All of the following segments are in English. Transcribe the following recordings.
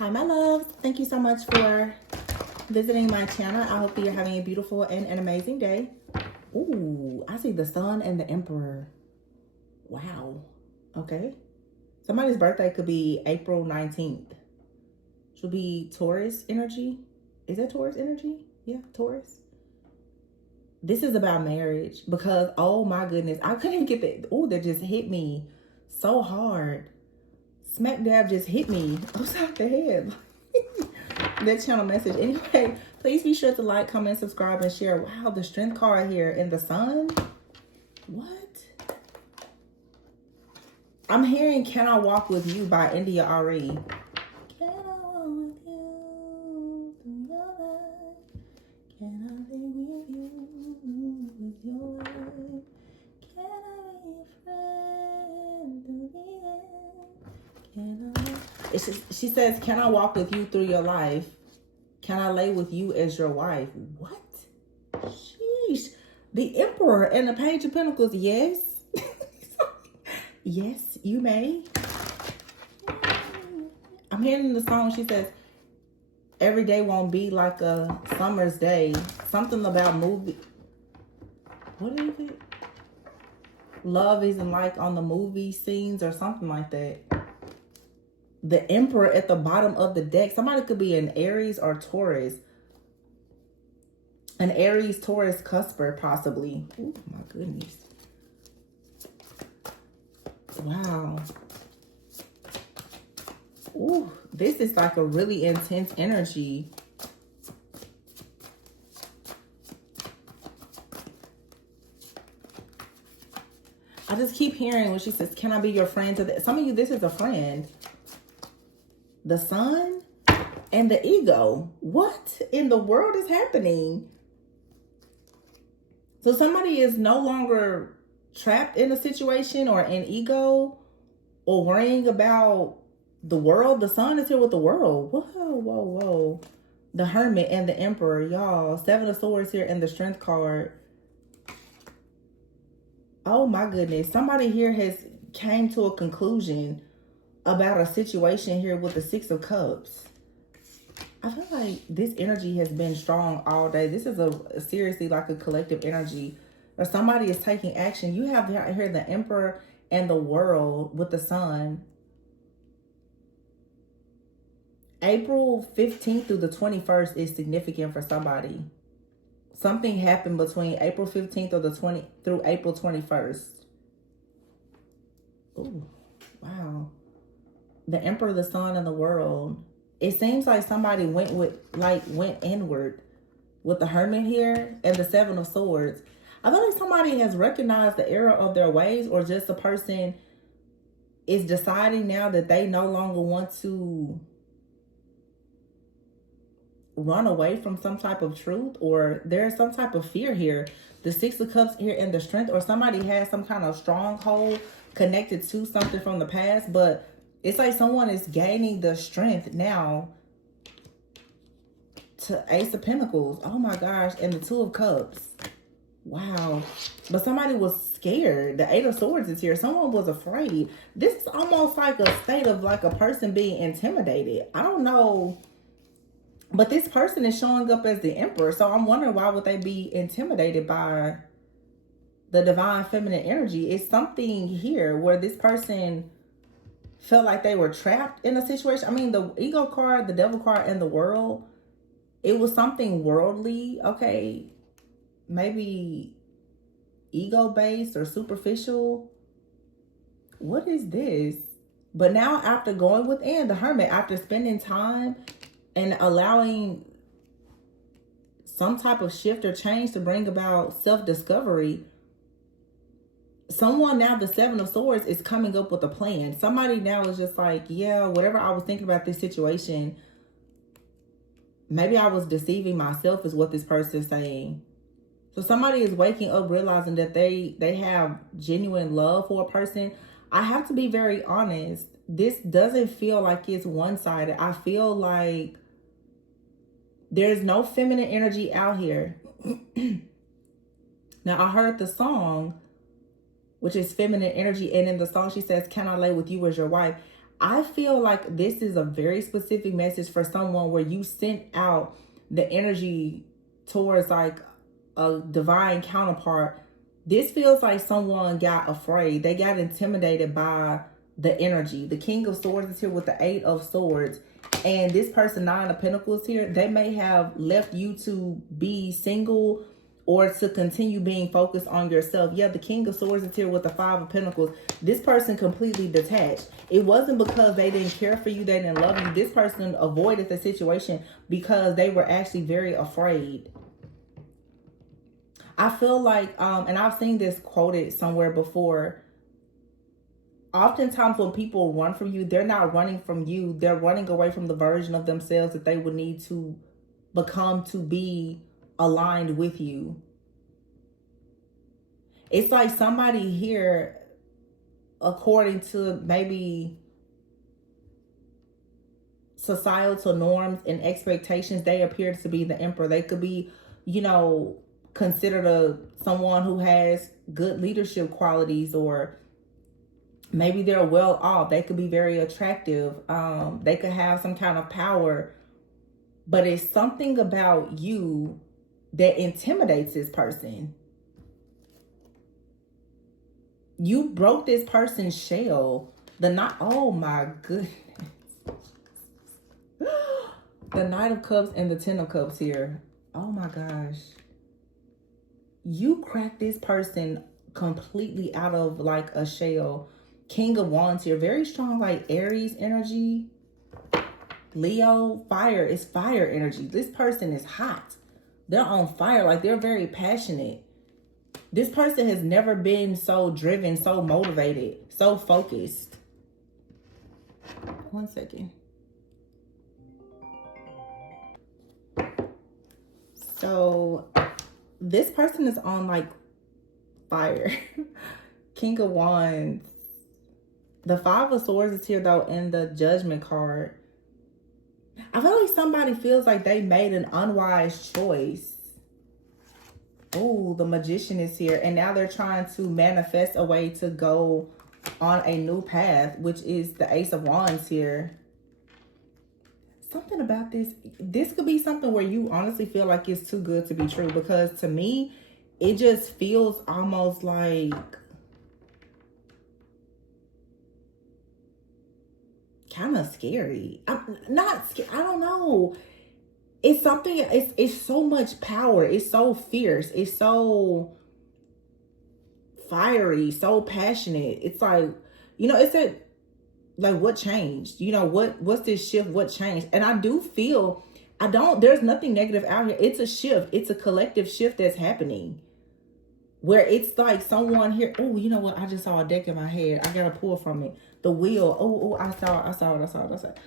Hi, my loves. Thank you so much for visiting my channel. I hope that you're having a beautiful and an amazing day. Ooh, I see the Sun and the Emperor. Wow. Okay. Somebody's birthday could be April 19th. Should be Taurus energy. Is that Taurus energy? Yeah, Taurus. This is about marriage because, oh my goodness, I couldn't get that. Oh, that just hit me so hard. Smack dab just hit me upside the head. That channel message. Anyway, please be sure to like, comment, subscribe, and share. Wow, the Strength card here in the Sun. What? I'm hearing Can I Walk With You by India Ari. Can I walk with you through your life? Can I be with you with your life? Can I be your friend through the end? Can I? She says, can I walk with you through your life? Can I lay with you as your wife? What? Sheesh. The Emperor and the Page of Pentacles. Yes. Yes, you may. I'm hearing the song. She says, every day won't be like a summer's day. Something about movie. What is it? Love isn't like on the movie scenes or something like that. The Emperor at the bottom of the deck. Somebody could be an Aries or Taurus. An Aries, Taurus, cusper, possibly. Oh, my goodness. Wow. Ooh, this is like a really intense energy. I just keep hearing when she says, can I be your friend? To some of you, this is a friend. The Sun and the ego. What in the world is happening? So somebody is no longer trapped in a situation or in ego or worrying about the world. The Sun is here with the world. Whoa, whoa, whoa. The Hermit and the Emperor, y'all. Seven of Swords here and the Strength card. Oh my goodness. Somebody here has came to a conclusion about a situation here with the Six of Cups. I feel like this energy has been strong all day. This is a seriously like a collective energy, or somebody is taking action. You have here the Emperor and the World with the Sun. April 15th through the 21st is significant for somebody. Something happened between April 15th or the 20 through April 21st. Oh, wow. The Emperor, the Sun, and the World. It seems like somebody went inward with the Hermit here and the Seven of Swords. I feel like somebody has recognized the error of their ways, or just a person is deciding now that they no longer want to run away from some type of truth, or there's some type of fear here. The Six of Cups here and the Strength, or somebody has some kind of stronghold connected to something from the past, but it's like someone is gaining the strength now to Ace of Pentacles. Oh my gosh. And the Two of Cups. Wow. But somebody was scared. The Eight of Swords is here. Someone was afraid. This is almost like a state of like a person being intimidated. I don't know. But this person is showing up as the Emperor. So I'm wondering, why would they be intimidated by the divine feminine energy? It's something here where this person felt like they were trapped in a situation. I mean, the Ego card, the Devil card, and the World, it was something worldly, okay? Maybe ego-based or superficial. What is this? But now, after going within, the Hermit, after spending time and allowing some type of shift or change to bring about self-discovery, someone now, the Seven of Swords, is coming up with a plan. Somebody now is just like, yeah, whatever I was thinking about this situation, maybe I was deceiving myself, is what this person is saying. So somebody is waking up, realizing that they have genuine love for a person. I have to be very honest. This doesn't feel like it's one-sided. I feel like there's no feminine energy out here. Now, I heard the song, which is feminine energy, and in the song she says, can I lay with you as your wife? I feel like this is a very specific message for someone where you sent out the energy towards like a divine counterpart. This feels like someone got afraid. They got intimidated by the energy. The King of Swords is here with the Eight of Swords. And this person, Nine of Pentacles here, they may have left you to be single or to continue being focused on yourself. Yeah, the King of Swords is here with the Five of Pentacles. This person completely detached. It wasn't because they didn't care for you, they didn't love you. This person avoided the situation because they were actually very afraid. I feel like, and I've seen this quoted somewhere before, oftentimes when people run from you, they're not running from you. They're running away from the version of themselves that they would need to become to be aligned with you. It's like somebody here, according to maybe societal norms and expectations, they appear to be the emperor. They could be, you know, considered someone who has good leadership qualities, or maybe they're well off. They could be very attractive. They could have some kind of power, but it's something about you that intimidates this person. You broke this person's shell. Oh my goodness. The Knight of Cups and the Ten of Cups here. Oh my gosh. You cracked this person completely out of like a shell. King of Wands here. Very strong like Aries energy. Leo, fire. It's fire energy. This person is hot. They're on fire. Like, they're very passionate. This person has never been so driven, so motivated, so focused. One second. So this person is on like fire. King of Wands. The Five of Swords is here though in the Judgment card. I feel like somebody feels like they made an unwise choice. Oh, the Magician is here. And now they're trying to manifest a way to go on a new path, which is the Ace of Wands here. Something about this. This could be something where you honestly feel like it's too good to be true. Because to me, it just feels almost like kind of scary. I'm not scared. I don't know. It's something, it's so much power. It's so fierce. It's so fiery, so passionate. It's like, you know, it's a, like, what changed? You know, what's this shift? What changed? And I do feel, there's nothing negative out here. It's a shift. It's a collective shift that's happening. Where it's like someone here, oh, you know what? I just saw a deck in my head. I gotta pull from it. The wheel. Oh, I saw it.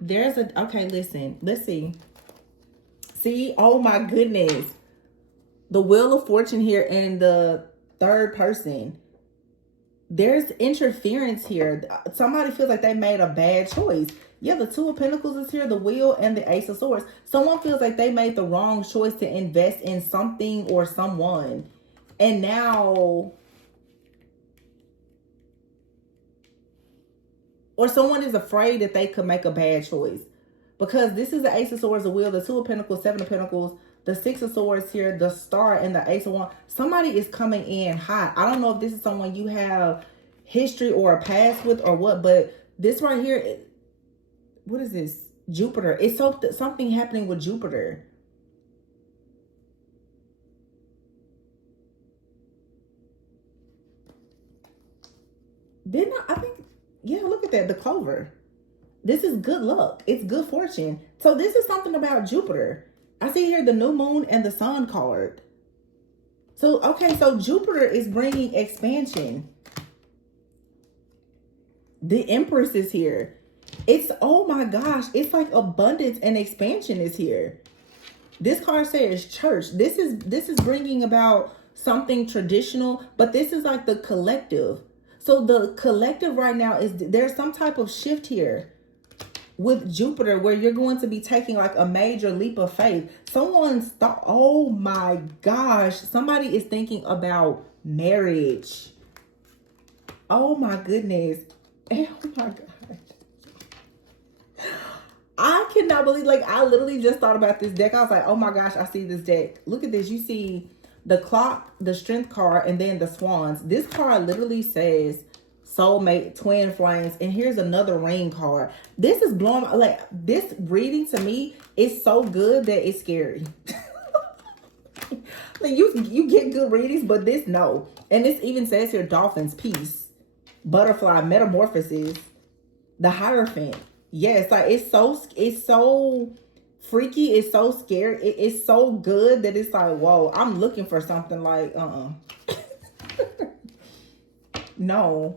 There's a, okay, listen. Let's see. See, oh my goodness. The Wheel of Fortune here in the third person. There's interference here. Somebody feels like they made a bad choice. Yeah, the Two of Pentacles is here, the Wheel and the Ace of Swords. Someone feels like they made the wrong choice to invest in something or someone. And now, or someone is afraid that they could make a bad choice. Because this is the Ace of Swords, the Wheel, the Two of Pentacles, Seven of Pentacles, the Six of Swords here, the Star, and the Ace of Wands. Somebody is coming in hot. I don't know if this is someone you have history or a past with or what, but this right here, what is this? Jupiter. It's something happening with Jupiter. I think, yeah, look at that, the clover. This is good luck. It's good fortune. So this is something about Jupiter. I see here the new moon and the sun card. So, okay, so Jupiter is bringing expansion. The Empress is here. It's, oh my gosh, it's like abundance and expansion is here. This card says church. This is bringing about something traditional, but this is like the collective. So the collective right now is, there's some type of shift here with Jupiter where you're going to be taking like a major leap of faith. Someone's thought, oh my gosh, somebody is thinking about marriage. Oh my goodness. Oh my God. cannot believe, like, I literally just thought about this deck. I was like, oh my gosh, I see this deck. Look at this. You see the clock, the strength card, and then the swans. This card literally says soulmate, twin flames, and here's another ring card. This is blowing, like, this reading to me is so good that it's scary. Like, you get good readings, but this, no. And this even says here, dolphins, peace, butterfly, metamorphosis, the Hierophant. Yes, like, it's so freaky, it's so scary, it's so good that it's like, whoa, I'm looking for something like, no.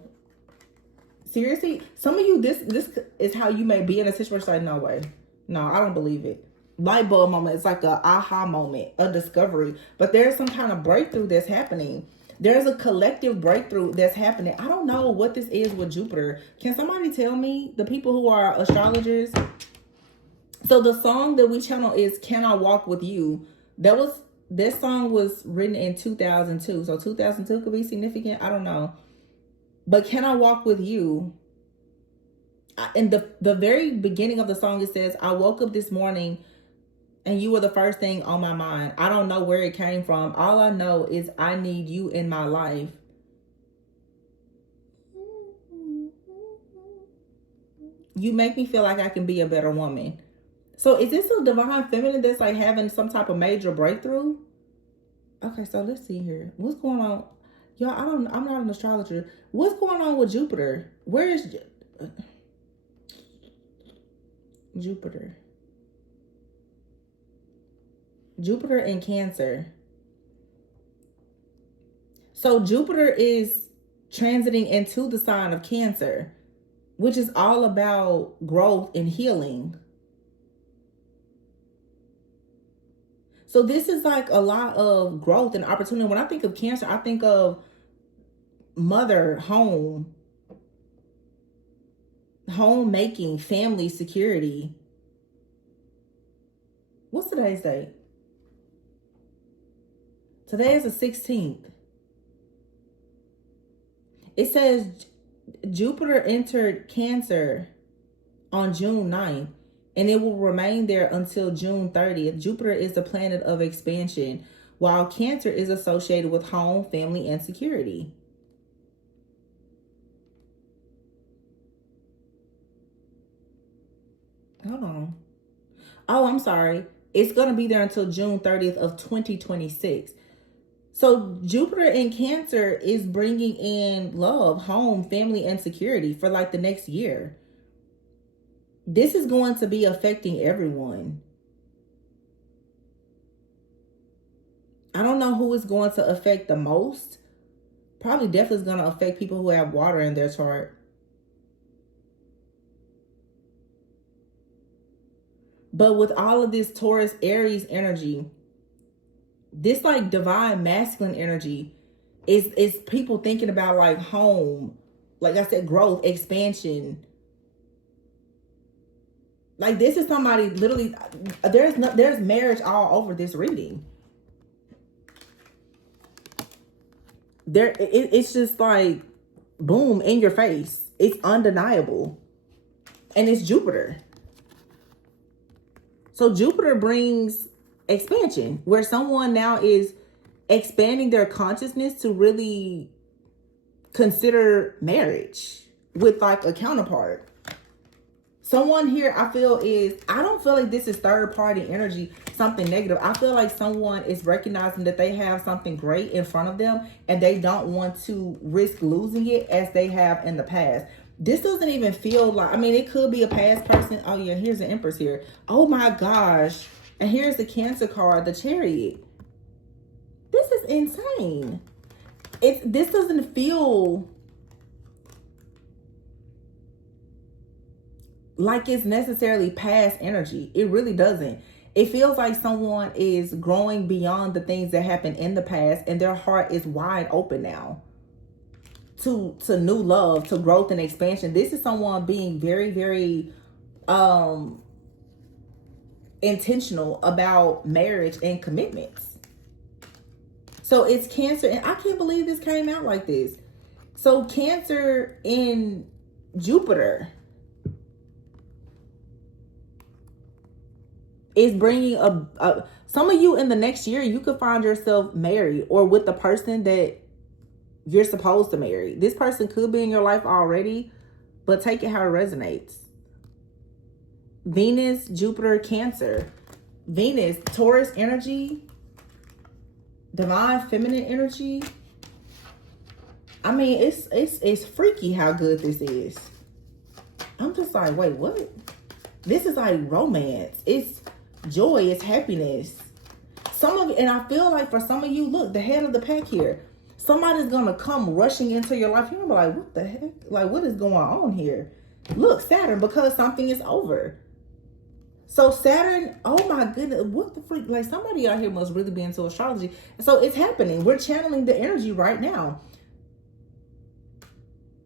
Seriously, some of you, this is how you may be in a situation like, no way. No, I don't believe it. Light bulb moment. It's like a aha moment, a discovery. But there's some kind of breakthrough that's happening. There's a collective breakthrough that's happening. I don't know what this is with Jupiter. Can somebody tell me, the people who are astrologers? So the song that we channel is Can I Walk With You? This song was written in 2002. So 2002 could be significant. I don't know. But Can I Walk With You? In the very beginning of the song, it says, I woke up this morning and you were the first thing on my mind. I don't know where it came from. All I know is I need you in my life. You make me feel like I can be a better woman. So is this a divine feminine that's like having some type of major breakthrough? Okay, so let's see here. What's going on? Y'all, I'm not an astrologer. What's going on with Jupiter? Where is Jupiter? Jupiter in Cancer. So Jupiter is transiting into the sign of Cancer, which is all about growth and healing. So this is like a lot of growth and opportunity. When I think of Cancer, I think of mother, homemaking, family, security. What's today's date? Today is the 16th. It says Jupiter entered Cancer on June 9th. And it will remain there until June 30th. Jupiter is the planet of expansion, while Cancer is associated with home, family, and security. Hold on. Oh, I'm sorry. It's going to be there until June 30th of 2026. So Jupiter in Cancer is bringing in love, home, family, and security for like the next year. This is going to be affecting everyone. I don't know who is going to affect the most. Probably definitely is going to affect people who have water in their chart. But with all of this Taurus, Aries energy, this like divine masculine energy is people thinking about like home, like I said, growth, expansion. Like this is somebody literally, there's marriage all over this reading. It's just like boom in your face. It's undeniable. And it's Jupiter. So Jupiter brings expansion, where someone now is expanding their consciousness to really consider marriage with like a counterpart. Someone here I feel is, I don't feel like this is third party energy, something negative. I feel like someone is recognizing that they have something great in front of them and they don't want to risk losing it as they have in the past. This doesn't even feel like, I mean, it could be a past person. Oh yeah, here's the Empress here. Oh my gosh. And here's the Cancer card, the Chariot. This is insane. This doesn't feel like it's necessarily past energy. It really doesn't. It feels like someone is growing beyond the things that happened in the past and their heart is wide open now to new love, to growth and expansion. This is someone being very, very intentional about marriage and commitments. So it's Cancer, and I can't believe this came out like this. So Cancer in Jupiter. It's bringing some of you in the next year, you could find yourself married or with the person that you're supposed to marry. This person could be in your life already, but take it how it resonates. Venus, Jupiter, Cancer. Venus, Taurus energy, divine feminine energy. I mean, it's freaky how good this is. I'm just like, wait, what? This is like romance. It's joy. It's happiness. Some of it, and I feel like for some of you, look, the head of the pack here. Somebody's gonna come rushing into your life. You're gonna be like, what the heck? Like, what is going on here? Look, Saturn, because something is over. So Saturn, oh my goodness, what the freak? Like, somebody out here must really be into astrology. So it's happening. We're channeling the energy right now.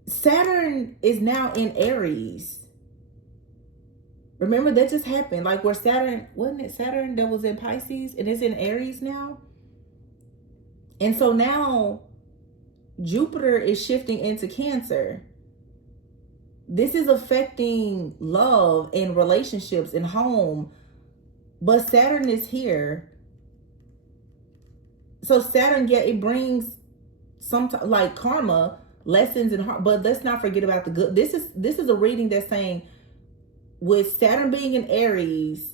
Saturn is now in Aries. Remember, that just happened. Like, where Saturn, wasn't it Saturn that was in Pisces? And it's in Aries now. And so now Jupiter is shifting into Cancer. This is affecting love and relationships and home. But Saturn is here. So Saturn, yeah, it brings some like karma, lessons, and but let's not forget about the good. This is a reading that's saying, with Saturn being in Aries,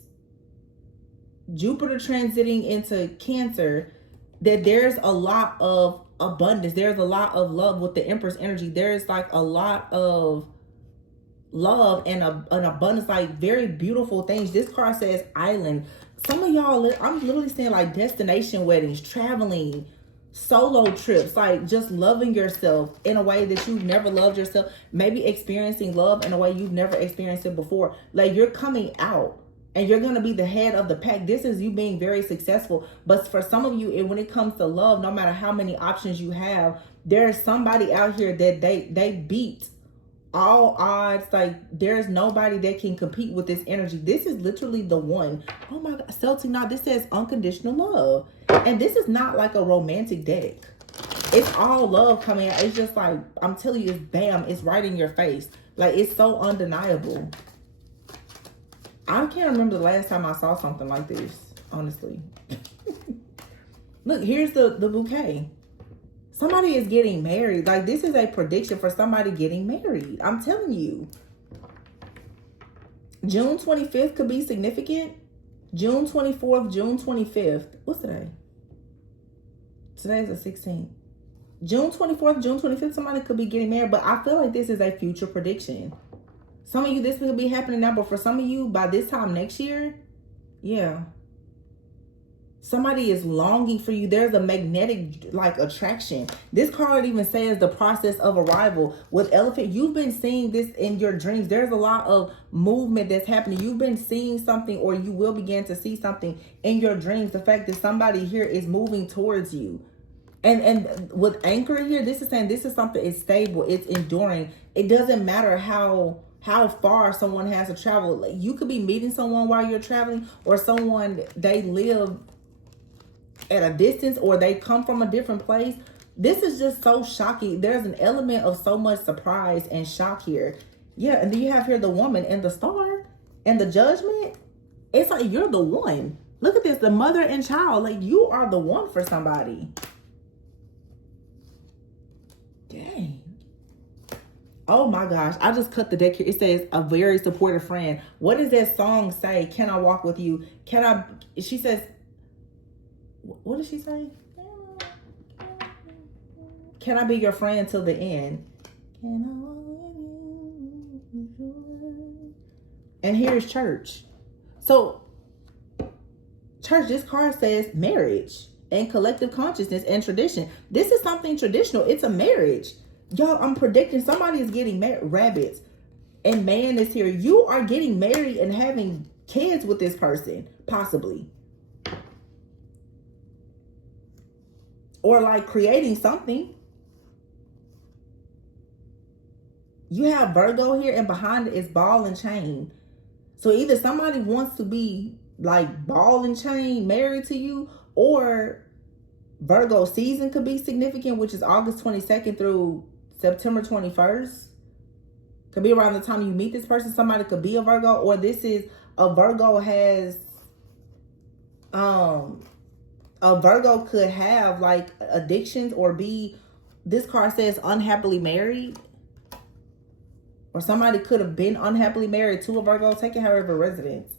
Jupiter transiting into Cancer, that there's a lot of abundance. There's a lot of love with the Empress energy. There's like a lot of love and an abundance, like very beautiful things. This card says island. Some of y'all, I'm literally saying like destination weddings, traveling, solo trips, like just loving yourself in a way that you've never loved yourself. Maybe experiencing love in a way you've never experienced it before. Like, you're coming out and you're going to be the head of the pack. This is you being very successful. But for some of you, when it comes to love, no matter how many options you have, there's somebody out here that they beat all odds. Like, there's nobody that can compete with this energy. This is literally the one. Oh my God, Celtic knot. This says unconditional love. And this is not like a romantic deck. It's all love coming out. It's just like, I'm telling you, it's bam, it's right in your face. Like, it's so undeniable. I can't remember the last time I saw something like this, honestly. Look, here's the bouquet. Somebody is getting married. Like, this is a prediction for somebody getting married. I'm telling you. June 25th could be significant. June 24th, June 25th. What's today? Today's the 16th. June 24th, June 25th, somebody could be getting married. But I feel like this is a future prediction. Some of you, this will be happening now. But for some of you, by this time next year, yeah. Somebody is longing for you. There's a magnetic like attraction. This card even says the process of arrival. With Elephant, you've been seeing this in your dreams. There's a lot of movement that's happening. You've been seeing something, or you will begin to see something in your dreams. The fact that somebody here is moving towards you. And with Anchor here, this is saying this is something, it's stable, it's enduring. It doesn't matter how far someone has to travel. Like, you could be meeting someone while you're traveling, or someone, they live at a distance, or they come from a different place. This is just so shocking. There's an element of so much surprise and shock here. Yeah, and then you have here the woman and the star and the judgment. It's like, you're the one. Look at this, the mother and child. Like, you are the one for somebody. Dang. Oh my gosh, I just cut the deck here. It says a very supportive friend. What does that song say? Can I walk with you? Can I, she says, what does she say? Can I be your friend till the end? Can I walk with you? And here's church. So, church, this card says marriage and collective consciousness and tradition. This is something traditional. It's a marriage. Y'all, I'm predicting somebody is getting married. Rabbits. And man is here. You are getting married and having kids with this person, possibly. Or like creating something. You have Virgo here, and behind it is ball and chain. So either somebody wants to be like ball and chain married to you, or Virgo season could be significant, which is August 22nd through September 21st. Could be around the time you meet this person. Somebody could be a Virgo, or this is a Virgo has A Virgo could have like addictions or be, this card says unhappily married, or somebody could have been unhappily married to a Virgo. Take it however, residence.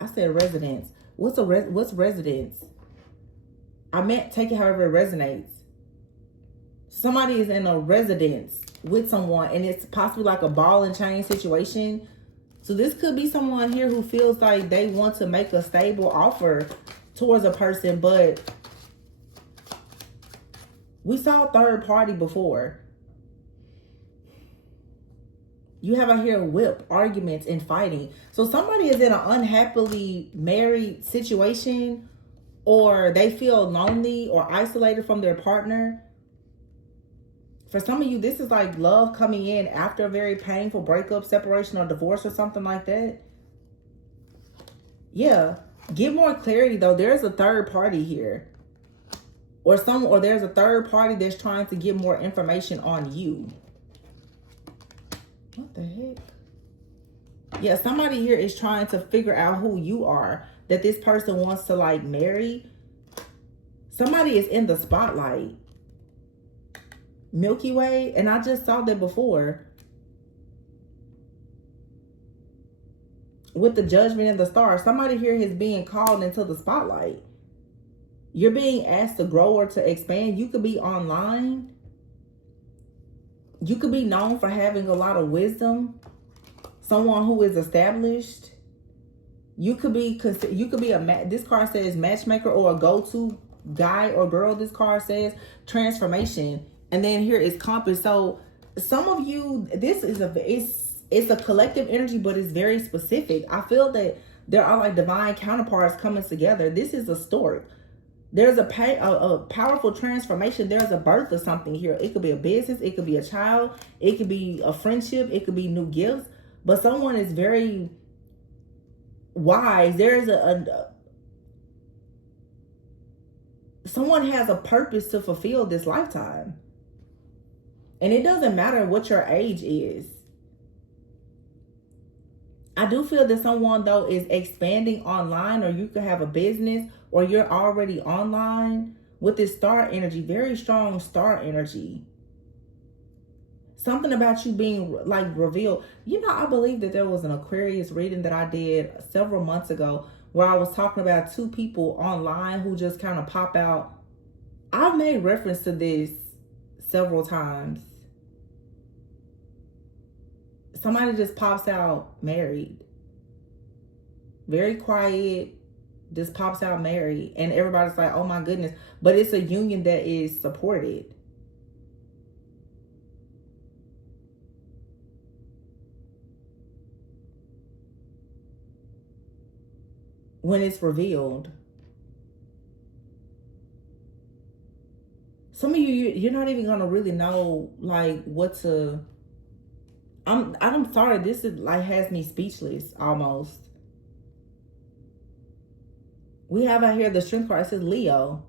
I said residence. What's residence? I meant take it however it resonates. Somebody is in a residence with someone, and it's possibly like a ball and chain situation. So this could be someone here who feels like they want to make a stable offer towards a person, but we saw third party before. You have out here whip, arguments, and fighting. So somebody is in an unhappily married situation, or they feel lonely or isolated from their partner. For some of you, this is like love coming in after a very painful breakup, separation, or divorce or something like that. Yeah. Get more clarity though. There's a third party here. Or there's a third party that's trying to get more information on you. What the heck? Yeah, somebody here is trying to figure out who you are. That this person wants to like marry. Somebody is in the spotlight. Milky Way, and I just saw that before with the Judgment and the Stars. Somebody here is being called into the spotlight. You're being asked to grow or to expand. You could be online. You could be known for having a lot of wisdom. Someone who is established. You could be this card says matchmaker or a go-to guy or girl. This card says transformation. And then here is compass. So some of you, this is it's a collective energy, but it's very specific. I feel that there are like divine counterparts coming together. This is a stork. There's a powerful transformation. There's a birth of something here. It could be a business. It could be a child. It could be a friendship. It could be new gifts. But someone is very wise. There's someone has a purpose to fulfill this lifetime. And it doesn't matter what your age is. I do feel that someone, though, is expanding online, or you could have a business, or you're already online with this star energy, very strong star energy. Something about you being like revealed. You know, I believe that there was an Aquarius reading that I did several months ago where I was talking about two people online who just kind of pop out. I've made reference to this several times. Somebody just pops out married. Very quiet, just pops out married. And everybody's like, oh my goodness. But it's a union that is supported. When it's revealed. Some of you're not even gonna really know like what to. I'm sorry, this is like has me speechless almost. We have out here the Strength card. It says Leo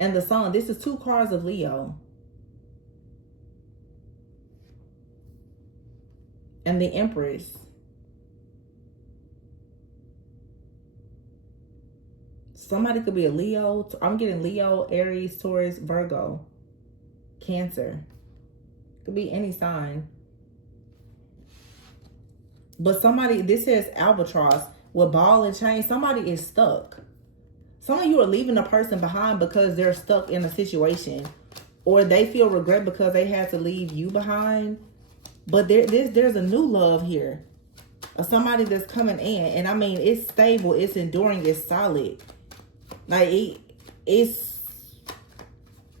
and the Sun. This is two cards of Leo. And the Empress. Somebody could be a Leo. I'm getting Leo, Aries, Taurus, Virgo, Cancer. Could be any sign. But somebody, this says albatross with ball and chain. Somebody is stuck. Some of you are leaving a person behind because they're stuck in a situation. Or they feel regret because they had to leave you behind. But there's a new love here. Of somebody that's coming in. And I mean, it's stable, it's enduring, it's solid. Like, it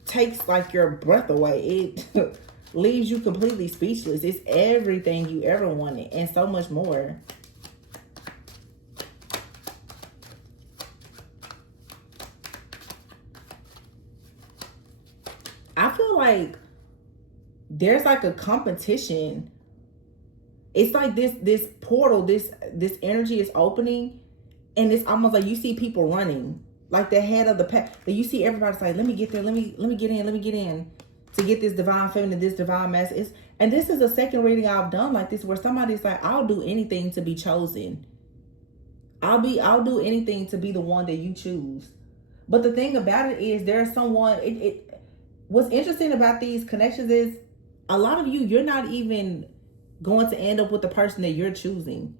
takes like your breath away. It leaves you completely speechless. It's everything you ever wanted and so much more. I feel like there's like a competition. It's like this portal, this energy is opening, and it's almost like you see people running. Like the head of the pack. You see everybody's like, let me get there, let me get in. To get this divine feminine, this divine masculine. And this is the second reading I've done like this where somebody's like, I'll do anything to be chosen. I'll do anything to be the one that you choose. But the thing about it is there's someone what's interesting about these connections is a lot of you're not even going to end up with the person that you're choosing.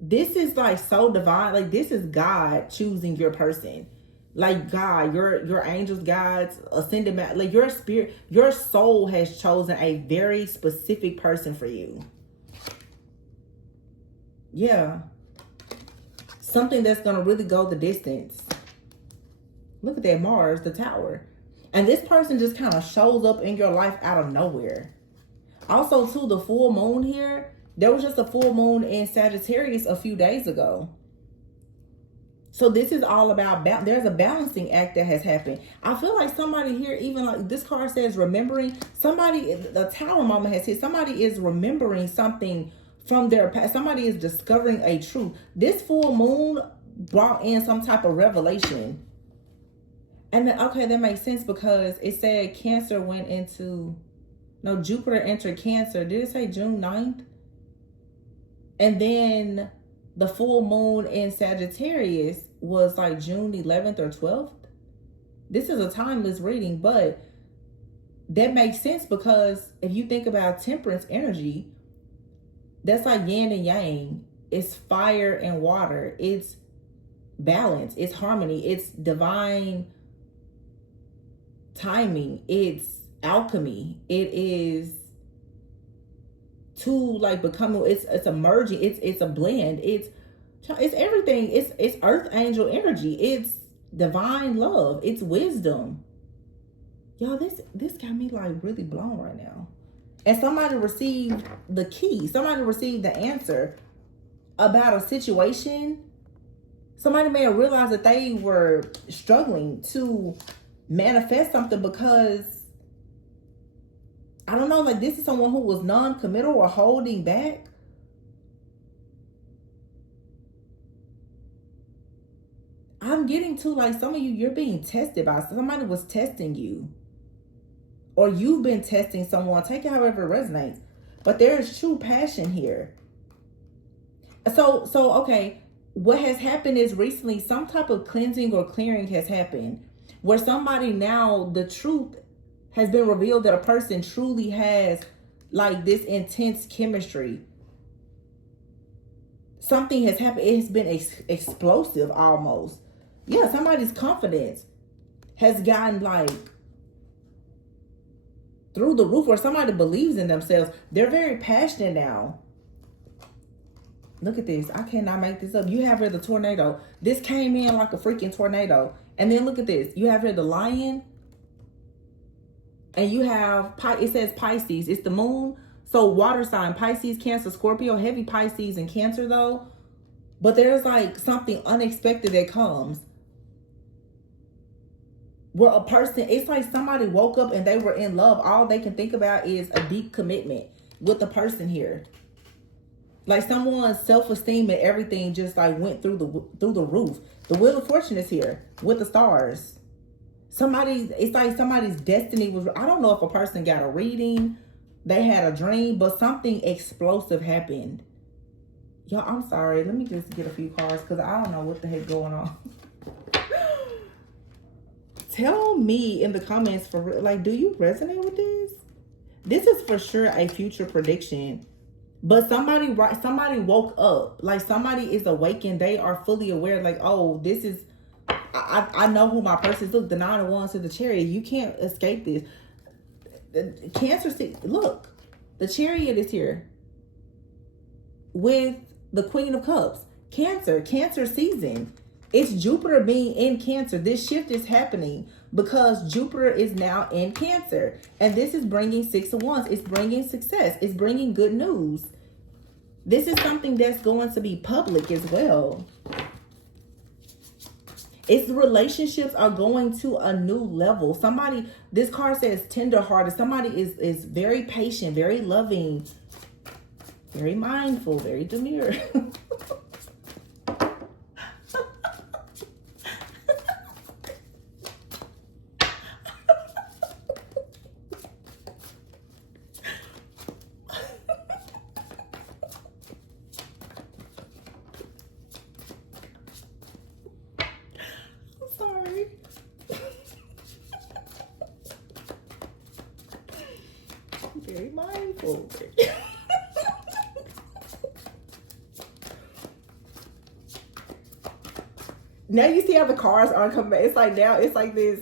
This is like so divine. Like this is God choosing your person. Like God, your angels, guides, ascended, like your spirit, your soul has chosen a very specific person for you. Yeah. Something that's gonna really go the distance. Look at that, Mars, the tower. And this person just kind of shows up in your life out of nowhere. Also, too, the full moon here, there was just a full moon in Sagittarius a few days ago. So this is all about, there's a balancing act that has happened. I feel like somebody here, even like this card says remembering, somebody, the tower moment has hit, somebody is remembering something from their past. Somebody is discovering a truth. This full moon brought in some type of revelation. And then, okay, that makes sense because it said Cancer went into, no, Jupiter entered Cancer. Did it say June 9th? And then the full moon in Sagittarius was like June 11th or 12th. This is a timeless reading, but that makes sense because if you think about Temperance energy, that's like yin and yang. It's fire and water. It's balance. It's harmony. It's divine timing. It's alchemy. It is to like becoming, it's a merging, it's a blend, it's everything. It's earth angel energy, it's divine love, it's wisdom. Y'all, this got me like really blown right now. And somebody received the key, somebody received the answer about a situation. Somebody may have realized that they were struggling to manifest something because, I don't know, like this is someone who was non-committal or holding back. I'm getting to like some of you, you're being tested by somebody was testing you. Or you've been testing someone. Take it however it resonates. But there is true passion here. So okay, what has happened is recently some type of cleansing or clearing has happened. Where somebody now, the truth has been revealed that a person truly has like this intense chemistry. Something has happened. It has been explosive almost. Yeah, somebody's confidence has gotten like through the roof, or somebody believes in themselves. They're very passionate now. Look at this. I cannot make this up. You have here the tornado. This came in like a freaking tornado. And then look at this. You have here the lion. And you have, it says Pisces. It's the moon. So water sign, Pisces, Cancer, Scorpio, heavy Pisces and Cancer though. But there's like something unexpected that comes. Where a person, it's like somebody woke up and they were in love. All they can think about is a deep commitment with the person here. Like someone's self-esteem and everything just like went through the roof. The Wheel of Fortune is here with the stars. It's like somebody's destiny was, I don't know if a person got a reading, they had a dream, but something explosive happened. Y'all, I'm sorry. Let me just get a few cards because I don't know what the heck going on. Tell me in the comments for like, do you resonate with this? This is for sure a future prediction. But somebody woke up. Like somebody is awakened. They are fully aware. Like, oh, this is, I know who my person is. Look, the 9 of Wands to the Chariot. You can't escape this. Cancer, look, the Chariot is here with the Queen of Cups. Cancer season. It's Jupiter being in Cancer. This shift is happening because Jupiter is now in Cancer. And this is bringing 6 of Wands. It's bringing success. It's bringing good news. This is something that's going to be public as well. It's relationships are going to a new level. Somebody, this card says tender-hearted. Somebody is very patient, very loving, very mindful, very demure. Now you see how the cars aren't coming back. It's like now it's like this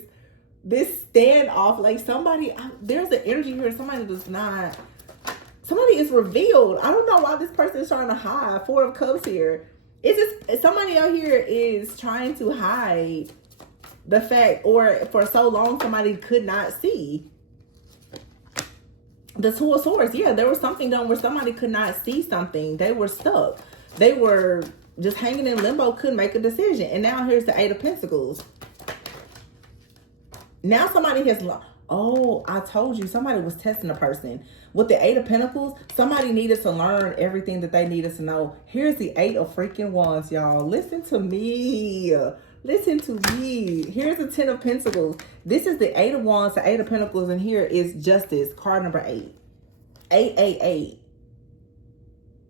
standoff. Like there's an energy here. Somebody is revealed. I don't know why this person is trying to hide. Four of Cups here. It's just somebody out here is trying to hide the fact, or for so long somebody could not see. The Two of Swords. Yeah, there was something done where somebody could not see something. They were stuck. They were just hanging in limbo, couldn't make a decision. And now here's the Eight of Pentacles. Now somebody has... Oh, I told you. Somebody was testing a person. With the Eight of Pentacles, somebody needed to learn everything that they needed to know. Here's the Eight of freaking Wands, y'all. Listen to me. Listen to me. Here's the Ten of Pentacles. This is the Eight of Wands, the Eight of Pentacles, and here is Justice, card number 8. 888.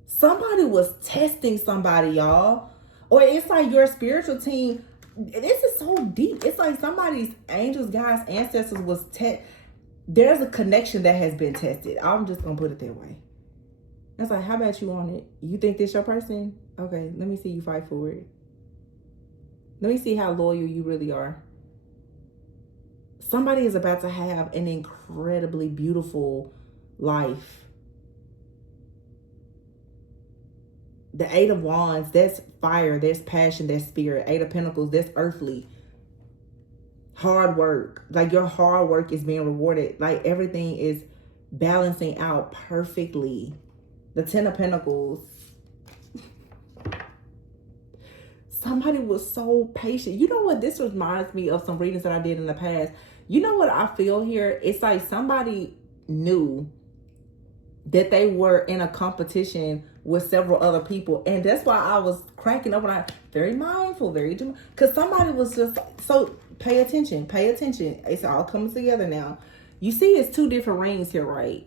Somebody was testing somebody, y'all. Or it's like your spiritual team. This is so deep. It's like somebody's angels, guys, ancestors was there's a connection that has been tested. I'm just gonna put it that way. It's like, how about you on it? You think this your person? Okay, let me see you fight for it. Let me see how loyal you really are. Somebody is about to have an incredibly beautiful life. The Eight of Wands, that's fire, there's passion, that's spirit. Eight of Pentacles, that's earthly. Hard work. Like your hard work is being rewarded. Like everything is balancing out perfectly. The Ten of Pentacles. Somebody was so patient. You know what? This reminds me of some readings that I did in the past. You know what I feel here? It's like somebody knew that they were in a competition with several other people. And that's why I was cracking up when very mindful, because somebody was just so, pay attention. It's all coming together now. You see it's two different rings here, right?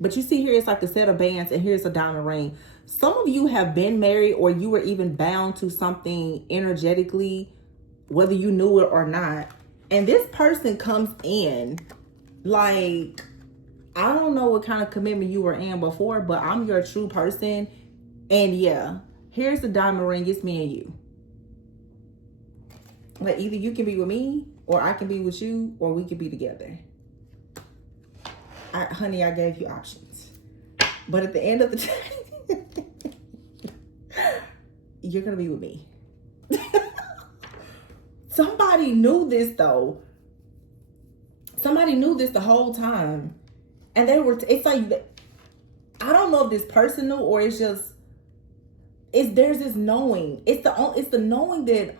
But you see here it's like a set of bands, and here's a diamond ring. Some of you have been married, or you were even bound to something energetically, whether you knew it or not. And this person comes in like, I don't know what kind of commitment you were in before, but I'm your true person. And yeah, here's the diamond ring. It's me and you. Like either you can be with me, or I can be with you, or we can be together. Honey, I gave you options. But at the end of the day, you're going to be with me. Somebody knew this though. Somebody knew this the whole time. And they were, it's like, I don't know if this person knew, or it's just, there's this knowing. It's the knowing that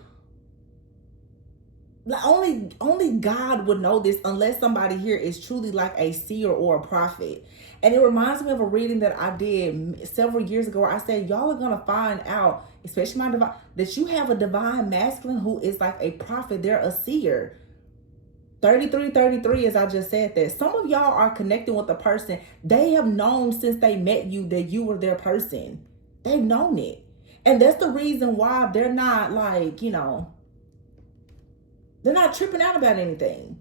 only God would know this, unless somebody here is truly like a seer or a prophet. And it reminds me of a reading that I did several years ago where I said, y'all are going to find out, especially my divine, that you have a divine masculine who is like a prophet. They're a seer. 3333, as I just said that. Some of y'all are connecting with a person. They have known since they met you that you were their person. They've known it. And that's the reason why they're not like, you know, they're not tripping out about anything.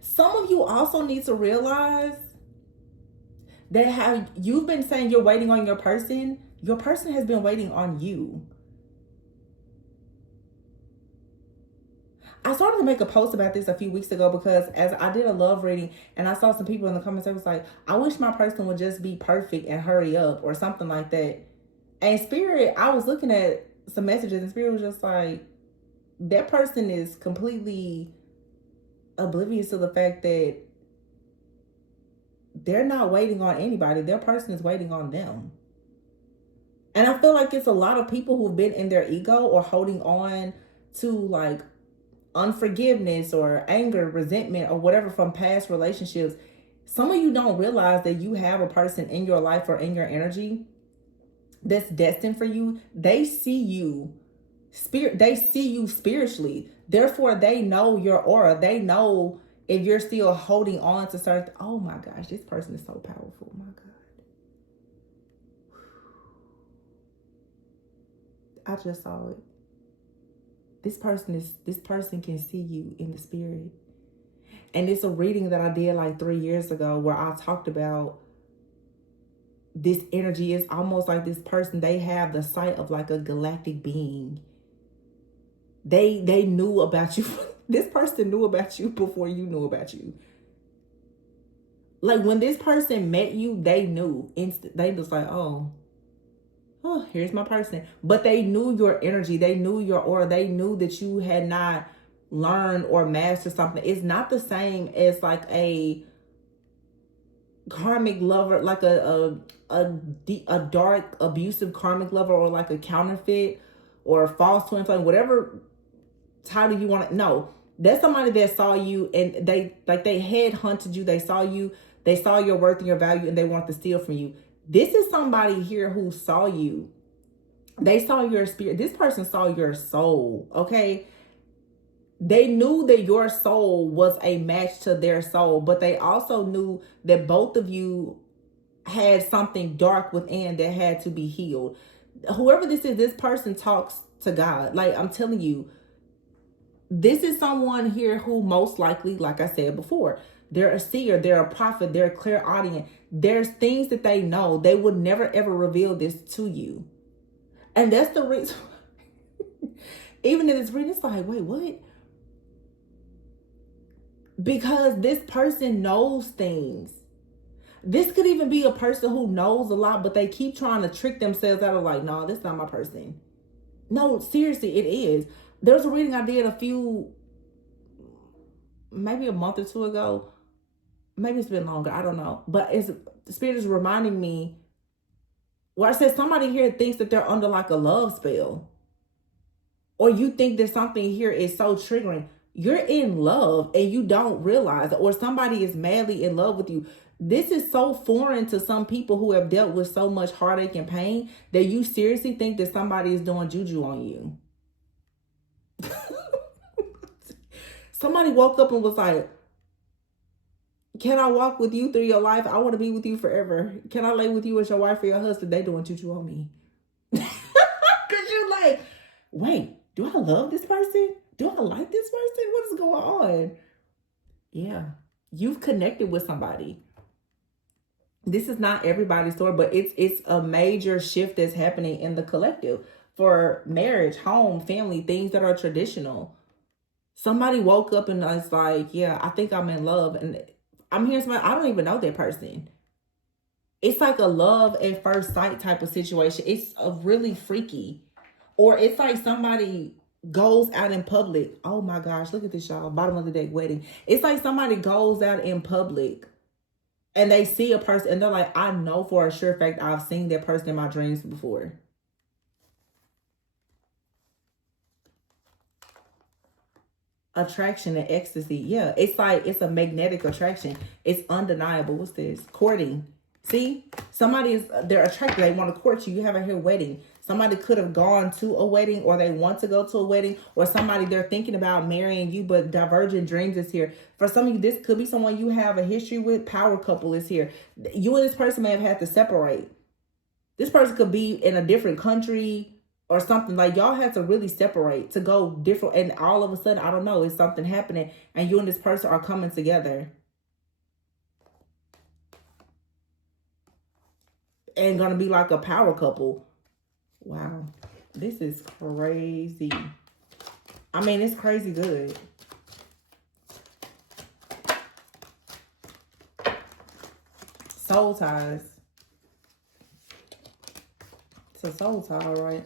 Some of you also need to realize that how you've been saying you're waiting on your person has been waiting on you. I started to make a post about this a few weeks ago because as I did a love reading and I saw some people in the comments that was like, I wish my person would just be perfect and hurry up or something like that. And Spirit, I was looking at some messages and Spirit was just like, that person is completely oblivious to the fact that they're not waiting on anybody. Their person is waiting on them. And I feel like it's a lot of people who've been in their ego or holding on to like unforgiveness or anger, resentment, or whatever from past relationships. Some of you don't realize that you have a person in your life or in your energy that's destined for you. They see you spiritually. Therefore, they know your aura. They know if you're still holding on to certain. Oh my gosh, this person is so powerful. Oh my God. I just saw it. This person can see you in the spirit. And it's a reading that I did like 3 years ago where I talked about this energy is almost like this person, they have the sight of like a galactic being. They knew about you. This person knew about you before you knew about you. Like when this person met you, they knew. They was like, oh, here's my person. But they knew your energy. They knew your aura. They knew that you had not learned or mastered something. It's not the same as like a karmic lover, like a dark abusive karmic lover, or like a counterfeit or a false twin flame, whatever title you want to. No, that's somebody that saw you and they head hunted you. They saw you. They saw your worth and your value, and they want to steal from you. This is somebody here who saw you. They saw your spirit. This person saw your soul. Okay. They knew that your soul was a match to their soul, but they also knew that both of you had something dark within that had to be healed. Whoever this is, this person talks to God. Like I'm telling you, this is someone here who most likely, like I said before, they're a seer, they're a prophet, they're a clairaudient. There's things that they know. They would never ever reveal this to you. And that's the reason. Even in this reading, it's like, wait, what? Because this person knows things. This could even be a person who knows a lot, but they keep trying to trick themselves out of like, no, this is not my person. No, seriously, it is. There's a reading I did maybe a month or two ago. Maybe it's been longer. I don't know. But the spirit is reminding me where I said somebody here thinks that they're under like a love spell. Or you think that something here is so triggering. You're in love and you don't realize it, or somebody is madly in love with you. This is so foreign to some people who have dealt with so much heartache and pain that you seriously think that somebody is doing juju on you. Somebody woke up and was like, can I walk with you through your life? I want to be with you forever. Can I lay with you as your wife or your husband? They doing juju on me. Because you're like, wait, do I love this person? Do I like this person? What is going on? Yeah, you've connected with somebody. This is not everybody's story, but it's a major shift that's happening in the collective for marriage, home, family, things that are traditional. Somebody woke up and was like, yeah, I think I'm in love. And I'm hearing somebody, I don't even know that person. It's like a love at first sight type of situation. It's a really freaky. Or it's like somebody goes out in public. Oh my gosh, look at this, y'all. Bottom of the deck wedding. It's like somebody goes out in public and they see a person and they're like, I know for a sure fact I've seen that person in my dreams before. Attraction and ecstasy. Yeah, it's like it's a magnetic attraction. It's undeniable. What's this? Courting. See, they're attracted. They want to court you. You have a wedding. Somebody could have gone to a wedding, or they want to go to a wedding, or somebody they're thinking about marrying you, but divergent dreams is here. For some of you, this could be someone you have a history with. Power couple is here. You and this person may have had to separate. This person could be in a different country or something. Like y'all had to really separate to go different. And all of a sudden, I don't know, it's something happening and you and this person are coming together. And gonna be like a power couple. Wow, this is crazy. I mean, it's crazy good. Soul ties. It's a soul tie, all right?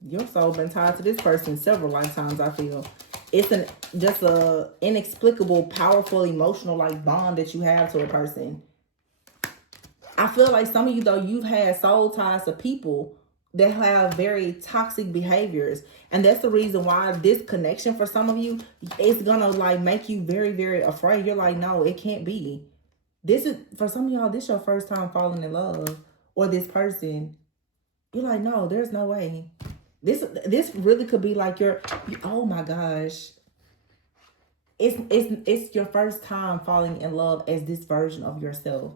Your soul been tied to this person several lifetimes, I feel. It's just a inexplicable, powerful, emotional like bond that you have to a person. I feel like some of you, though, you've had soul ties to people that have very toxic behaviors. And that's the reason why this connection for some of you is going to like make you very, very afraid. You're like, no, it can't be. This is, for some of y'all, this is your first time falling in love. Or this person. You're like, no, there's no way. This really could be like oh my gosh. It's your first time falling in love as this version of yourself.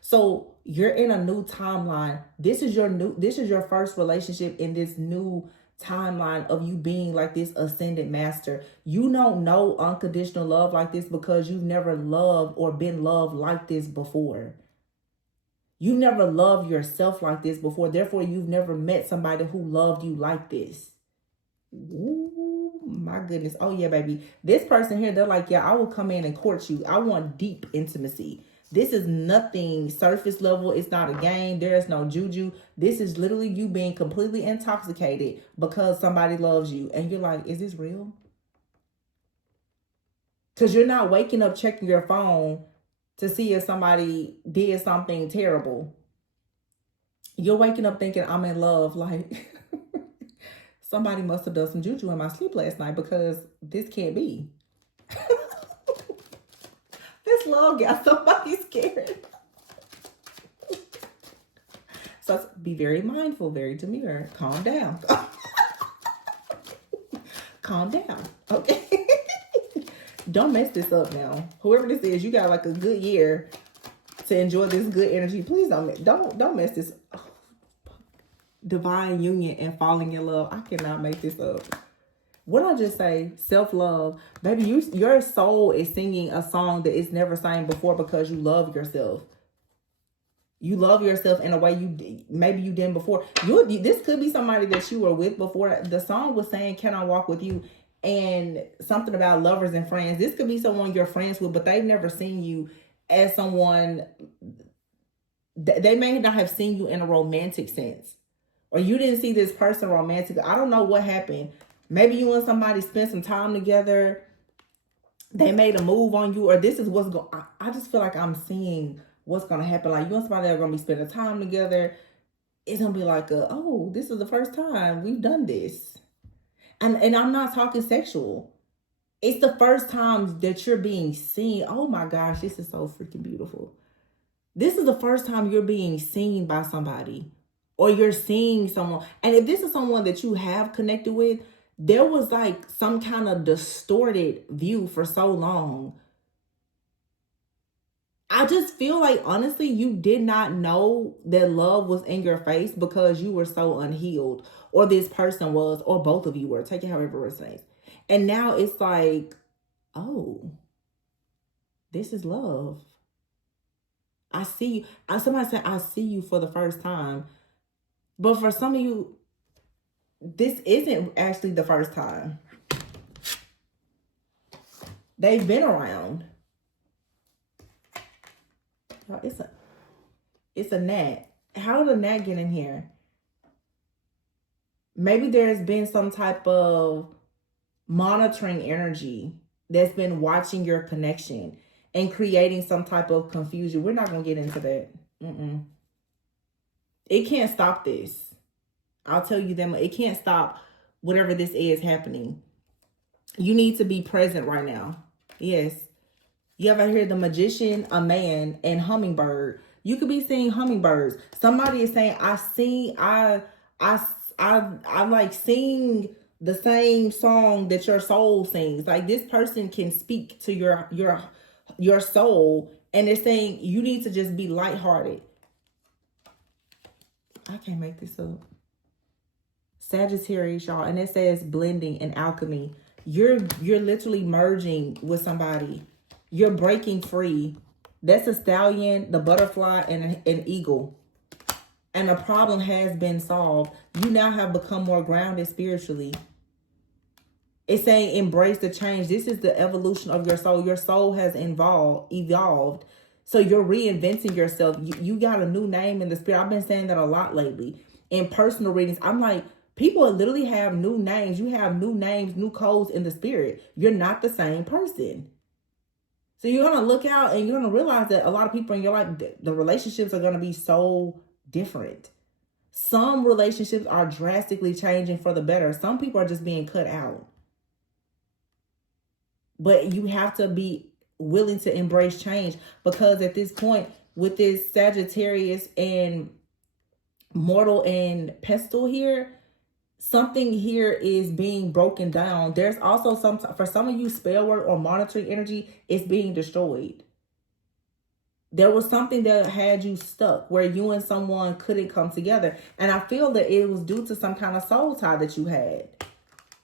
So you're in a new timeline. This is your first relationship in this new timeline of you being like this ascended master. You don't know unconditional love like this because you've never loved or been loved like this before. You never loved yourself like this before. Therefore, you've never met somebody who loved you like this. Ooh, my goodness. Oh, yeah, baby. This person here, they're like, yeah, I will come in and court you. I want deep intimacy. This is nothing surface level. It's not a game. There is no juju. This is literally you being completely intoxicated because somebody loves you. And you're like, is this real? Because you're not waking up checking your phone to see if somebody did something terrible. You're waking up thinking, I'm in love. Like, somebody must have done some juju in my sleep last night because this can't be. This love got somebody scared. So be very mindful, very demure. Calm down. Calm down. Okay. Don't mess this up now. Whoever this is, you got like a good year to enjoy this good energy. Please don't mess this up. Divine union and falling in love. I cannot make this up. What I just say? Self-love. Baby, your soul is singing a song that it's never sang before because you love yourself. You love yourself in a way maybe you didn't before. This could be somebody that you were with before. The song was saying, can I walk with you? And something about lovers and friends. This could be someone you're friends with, but they've never seen you as someone. They may not have seen you in a romantic sense. Or you didn't see this person romantic. I don't know what happened. Maybe you and somebody spent some time together. They made a move on you. Or this is what's going on. I just feel like I'm seeing what's going to happen. Like you and somebody are going to be spending time together. It's going to be like, oh, this is the first time we've done this. And I'm not talking sexual. It's the first time that you're being seen. Oh my gosh, this is so freaking beautiful. This is the first time you're being seen by somebody. Or you're seeing someone. And if this is someone that you have connected with, there was like some kind of distorted view for so long. I just feel like, honestly, you did not know that love was in your face because you were so unhealed. Or this person was, or both of you were. Take it however it says. And now it's like, oh, this is love. I see you. Somebody said, I see you for the first time. But for some of you, this isn't actually the first time. They've been around. It's a gnat. How did a gnat get in here? Maybe there's been some type of monitoring energy that's been watching your connection and creating some type of confusion. We're not going to get into that. It can't stop this. I'll tell you them. It can't stop whatever this is happening. You need to be present right now. Yes. You ever hear the magician, a man, and hummingbird? You could be seeing hummingbirds. Somebody is saying, I like sing the same song that your soul sings. Like this person can speak to your soul, and they're saying you need to just be lighthearted. I can't make this up. Sagittarius, y'all, and it says blending and alchemy. You're literally merging with somebody. You're breaking free. That's a stallion, the butterfly, and an eagle. And the problem has been solved. You now have become more grounded spiritually. It's saying embrace the change. This is the evolution of your soul. Your soul has evolved. So you're reinventing yourself. You got a new name in the spirit. I've been saying that a lot lately. In personal readings, I'm like, people literally have new names. You have new names, new codes in the spirit. You're not the same person. So you're going to look out and you're going to realize that a lot of people in your life, the relationships are going to be so different. Some relationships are drastically changing for the better. Some people are just being cut out. But you have to be willing to embrace change, because at this point with this Sagittarius and mortal and pestle here, something here is being broken down. There's also for some of you, spell work or monitoring energy is being destroyed. There was something that had you stuck where you and someone couldn't come together. And I feel that it was due to some kind of soul tie that you had.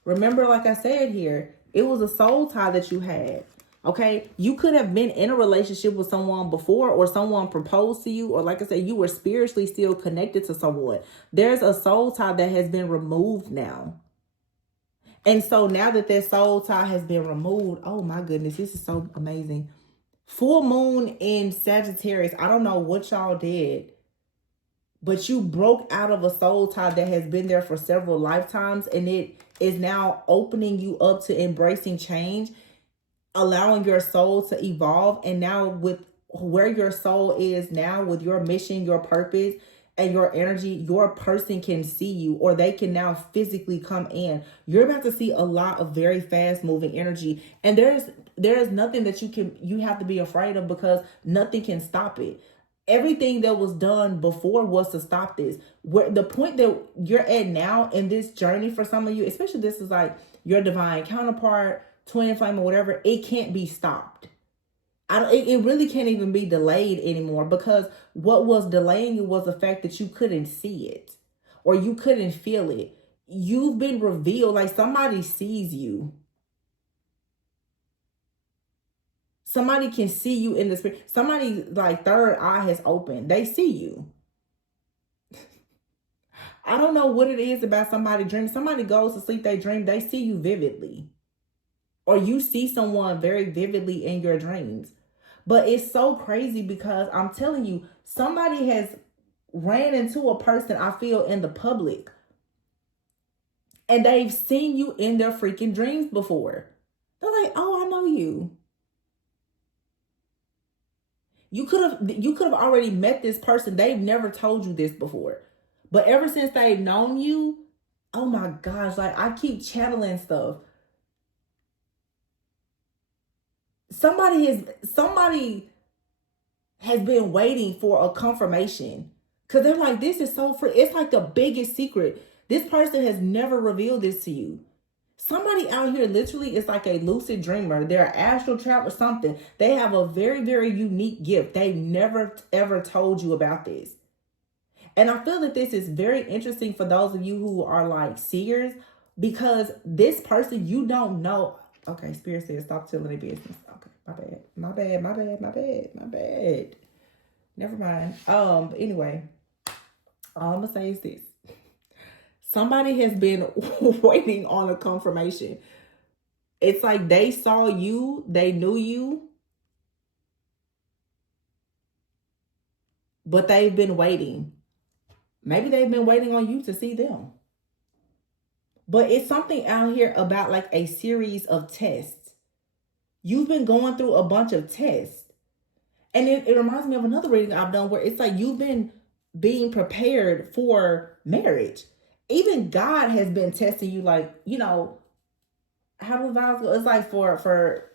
Remember, like I said here, it was a soul tie that you had. Okay, you could have been in a relationship with someone before, or someone proposed to you, or like I said, you were spiritually still connected to someone. There's a soul tie that has been removed now. And so now that soul tie has been removed, oh my goodness, this is so amazing. Full moon in Sagittarius. I don't know what y'all did, but you broke out of a soul tie that has been there for several lifetimes, and it is now opening you up to embracing change, allowing your soul to evolve. And now with where your soul is now, with your mission, your purpose, and your energy, your person can see you, or they can now physically come in. You're about to see a lot of very fast moving energy, and there's nothing that you have to be afraid of, because nothing can stop it. Everything that was done before was to stop this. Where the point that you're at now in this journey, for some of you, especially this is like your divine counterpart, twin flame, or whatever, it can't be stopped. It really can't even be delayed anymore, because what was delaying it was the fact that you couldn't see it, or you couldn't feel it. You've been revealed, like somebody sees you. Somebody can see you in the spirit. Somebody like third eye has opened. They see you. I don't know what it is about somebody dream. Somebody goes to sleep, they dream, they see you vividly. Or you see someone very vividly in your dreams. But it's so crazy, because I'm telling you, somebody has ran into a person, I feel, in the public, and they've seen you in their freaking dreams before. They're like, oh, I know you. You could have already met this person. They've never told you this before. But ever since they've known you, oh my gosh, like I keep channeling stuff. Somebody has been waiting for a confirmation, because they're like, this is so free. It's like the biggest secret. This person has never revealed this to you. Somebody out here literally is like a lucid dreamer. They're an astral traveler or something. They have a very, very unique gift. They've never ever told you about this. And I feel that this is very interesting for those of you who are like seers, because this person you don't know. Okay, Spirit says stop telling their business. Okay, my bad. My bad, my bad, my bad, my bad. Never mind. Anyway, all I'm gonna say is this. Somebody has been waiting on a confirmation. It's like they saw you, they knew you, but they've been waiting. Maybe they've been waiting on you to see them. But it's something out here about like a series of tests. You've been going through a bunch of tests. And it reminds me of another reading I've done, where it's like you've been being prepared for marriage. Even God has been testing you, like, you know, how do the vows go? It's like for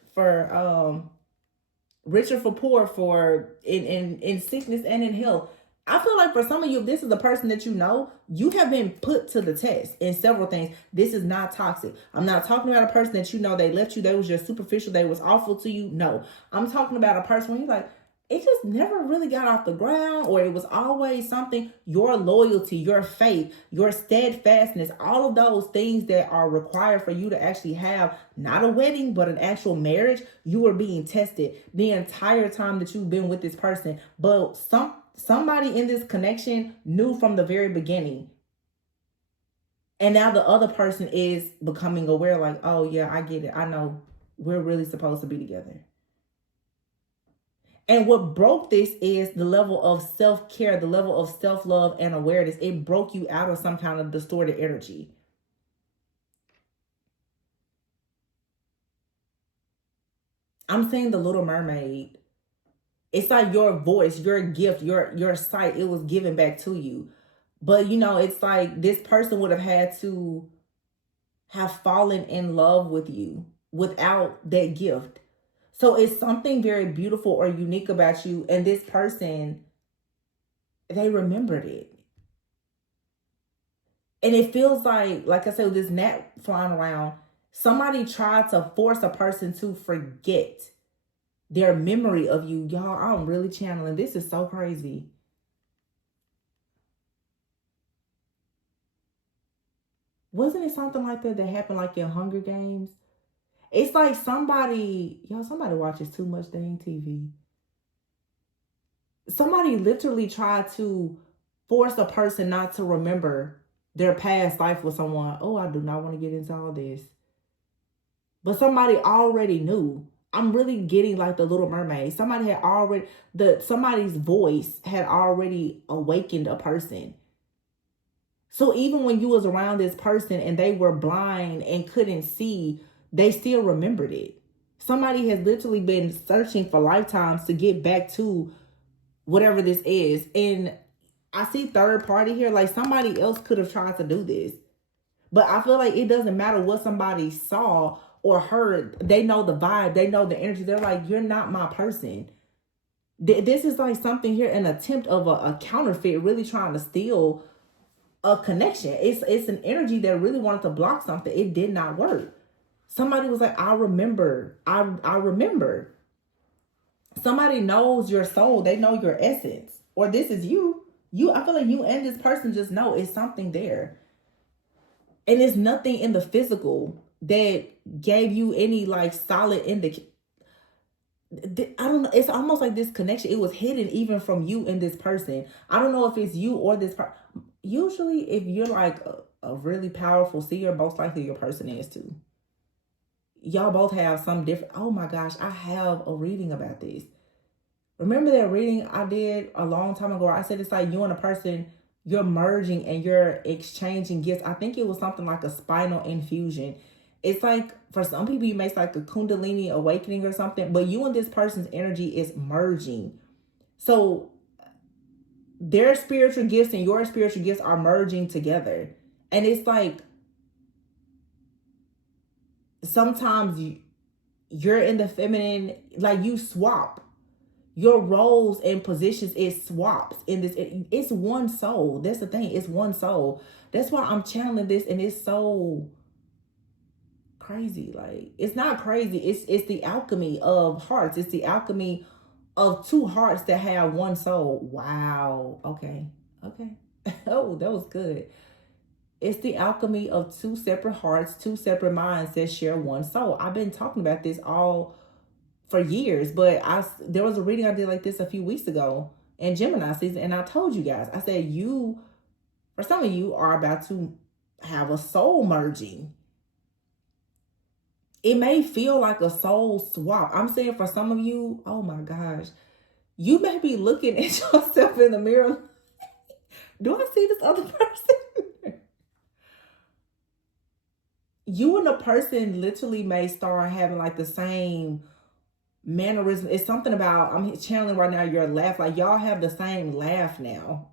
richer for poor, for in sickness and in health. I feel like for some of you, if this is the person that you know, you have been put to the test in several things. This is not toxic. I'm not talking about a person that you know, they left you, they was just superficial, they was awful to you. No, I'm talking about a person when you're like, it just never really got off the ground, or it was always something. Your loyalty, your faith, your steadfastness, all of those things that are required for you to actually have not a wedding, but an actual marriage, you are being tested the entire time that you've been with this person. But somebody in this connection knew from the very beginning. And now the other person is becoming aware, like, oh yeah, I get it. I know we're really supposed to be together. And what broke this is the level of self-care, the level of self-love and awareness. It broke you out of some kind of distorted energy. I'm saying The Little Mermaid. It's like your voice, your gift, your sight, it was given back to you. But you know, it's like this person would have had to have fallen in love with you without that gift. So it's something very beautiful or unique about you. And this person, they remembered it. And it feels like I said, with this gnat flying around, somebody tried to force a person to forget their memory of you. Y'all, I'm really channeling. This is so crazy. Wasn't it something like that happened like in Hunger Games? It's like somebody watches too much dang TV. Somebody literally tried to force a person not to remember their past life with someone. Oh, I do not want to get into all this. But somebody already knew. I'm really getting like the Little Mermaid. Somebody's voice had already awakened a person. So even when you was around this person and they were blind and couldn't see, they still remembered it. Somebody has literally been searching for lifetimes to get back to whatever this is. And I see third party here. Like somebody else could have tried to do this. But I feel like it doesn't matter what somebody saw or heard. They know the vibe. They know the energy. They're like, you're not my person. This is like something here, an attempt of a counterfeit, really trying to steal a connection. It's an energy that really wanted to block something. It did not work. Somebody was like, I remember. I remember. Somebody knows your soul. They know your essence. Or this is you. I feel like you and this person just know it's something there. And it's nothing in the physical that gave you any like solid indication. I don't know. It's almost like this connection. It was hidden even from you and this person. I don't know if it's you or this person. Usually, if you're like a really powerful seer, most likely your person is too. Y'all both have some different. Oh my gosh, I have a reading about this. Remember that reading I did a long time ago? I said it's like you and a person, you're merging and you're exchanging gifts. I think it was something like a spinal infusion. It's like for some people, you may say like a Kundalini awakening or something, but you and this person's energy is merging. So their spiritual gifts and your spiritual gifts are merging together. And it's like sometimes you're in the feminine, like you swap. Your roles and positions is swaps in this. It's one soul. That's the thing. It's one soul. That's why I'm channeling this, and it's so crazy. Like it's not crazy. It's the alchemy of hearts. It's the alchemy of two hearts that have one soul. Wow. Okay. Oh, that was good. It's the alchemy of two separate hearts, two separate minds that share one soul. I've been talking about this all for years, but there was a reading I did like this a few weeks ago in Gemini season, and I told you guys, I said for some of you are about to have a soul merging. It may feel like a soul swap. I'm saying for some of you, oh my gosh, you may be looking at yourself in the mirror. Do I see this other person? You and the person literally may start having like the same mannerism. It's something about, I'm channeling right now your laugh, like y'all have the same laugh now.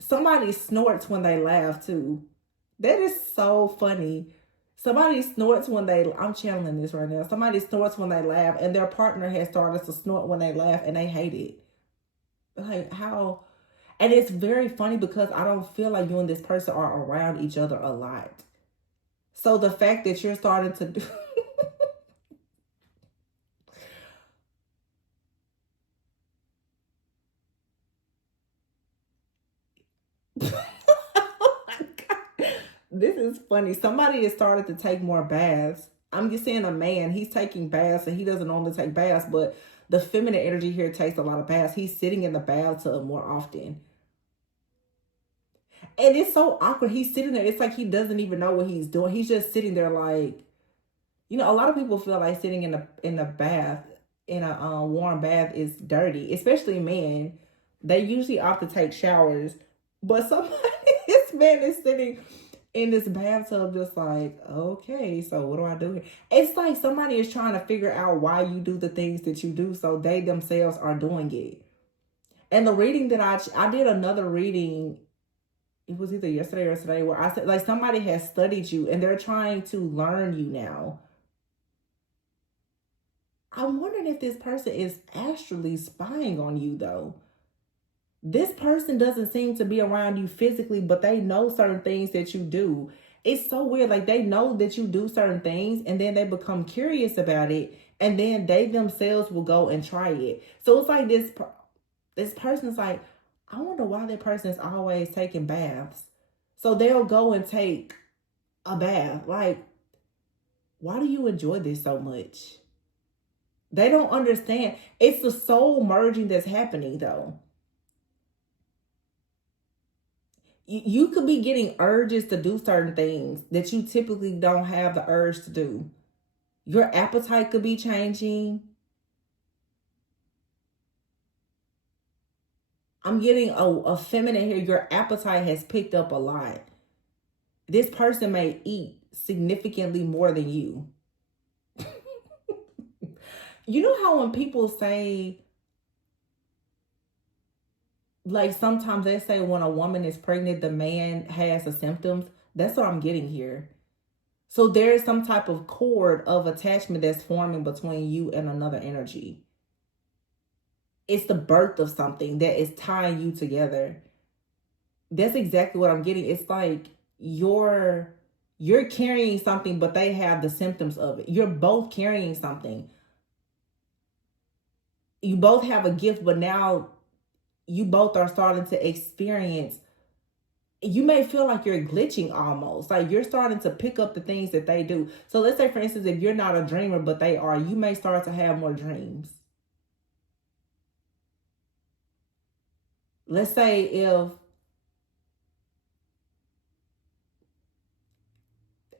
Somebody snorts when they laugh too. That is so funny. Somebody snorts when I'm channeling this right now. Somebody snorts when they laugh, and their partner has started to snort when they laugh, and they hate it. Like how? And it's very funny because I don't feel like you and this person are around each other a lot. So the fact that you're starting to do oh my God. This is funny. Somebody has started to take more baths. I'm just saying a man, he's taking baths and he doesn't normally take baths, but the feminine energy here takes a lot of baths. He's sitting in the bathtub more often. And it's so awkward. He's sitting there. It's like he doesn't even know what he's doing. He's just sitting there like, a lot of people feel like sitting in a bath, in a warm bath is dirty, especially men. They usually opt to take showers. But this man is sitting in this bathtub just like, okay, so what do I do here? It's like somebody is trying to figure out why you do the things that you do, so they themselves are doing it. And the reading that I did another reading, it was either yesterday or today, where I said like somebody has studied you and they're trying to learn you now. I'm wondering if this person is astrally spying on you though. This person doesn't seem to be around you physically, but they know certain things that you do. It's so weird. Like they know that you do certain things and then they become curious about it. And then they themselves will go and try it. So it's like this person's like, I wonder why that person is always taking baths. So they'll go and take a bath. Like, why do you enjoy this so much? They don't understand. It's the soul merging that's happening, though. You could be getting urges to do certain things that you typically don't have the urge to do. Your appetite could be changing. I'm getting a feminine here. Your appetite has picked up a lot. This person may eat significantly more than you. You know how when people say, like sometimes they say when a woman is pregnant, the man has the symptoms? That's what I'm getting here. So there is some type of cord of attachment that's forming between you and another energy. It's the birth of something that is tying you together. That's exactly what I'm getting. It's like you're carrying something, but they have the symptoms of it. You're both carrying something. You both have a gift, but now you both are starting to experience. You may feel like you're glitching almost. Like you're starting to pick up the things that they do. So let's say, for instance, if you're not a dreamer, but they are, you may start to have more dreams. Let's say if,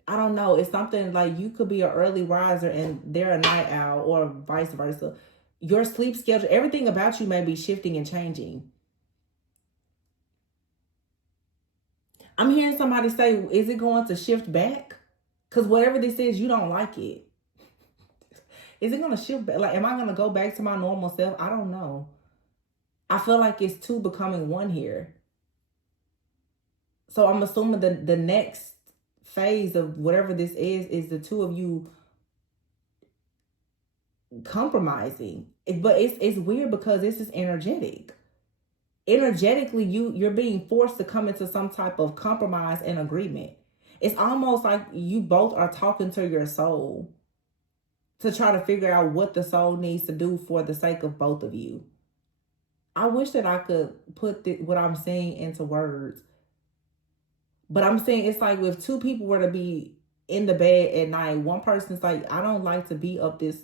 I don't know, it's something like you could be an early riser and they're a night owl, or vice versa. Your sleep schedule, everything about you may be shifting and changing. I'm hearing somebody say, is it going to shift back? Because whatever this is, you don't like it. Is it going to shift back? Like, am I going to go back to my normal self? I don't know. I feel like it's two becoming one here. So I'm assuming the next phase of whatever this is the two of you compromising. But it's weird because this is energetic. Energetically, you're being forced to come into some type of compromise and agreement. It's almost like you both are talking to your soul to try to figure out what the soul needs to do for the sake of both of you. I wish that I could put what I'm saying into words. But I'm saying it's like if two people were to be in the bed at night, one person's like, I don't like to be up this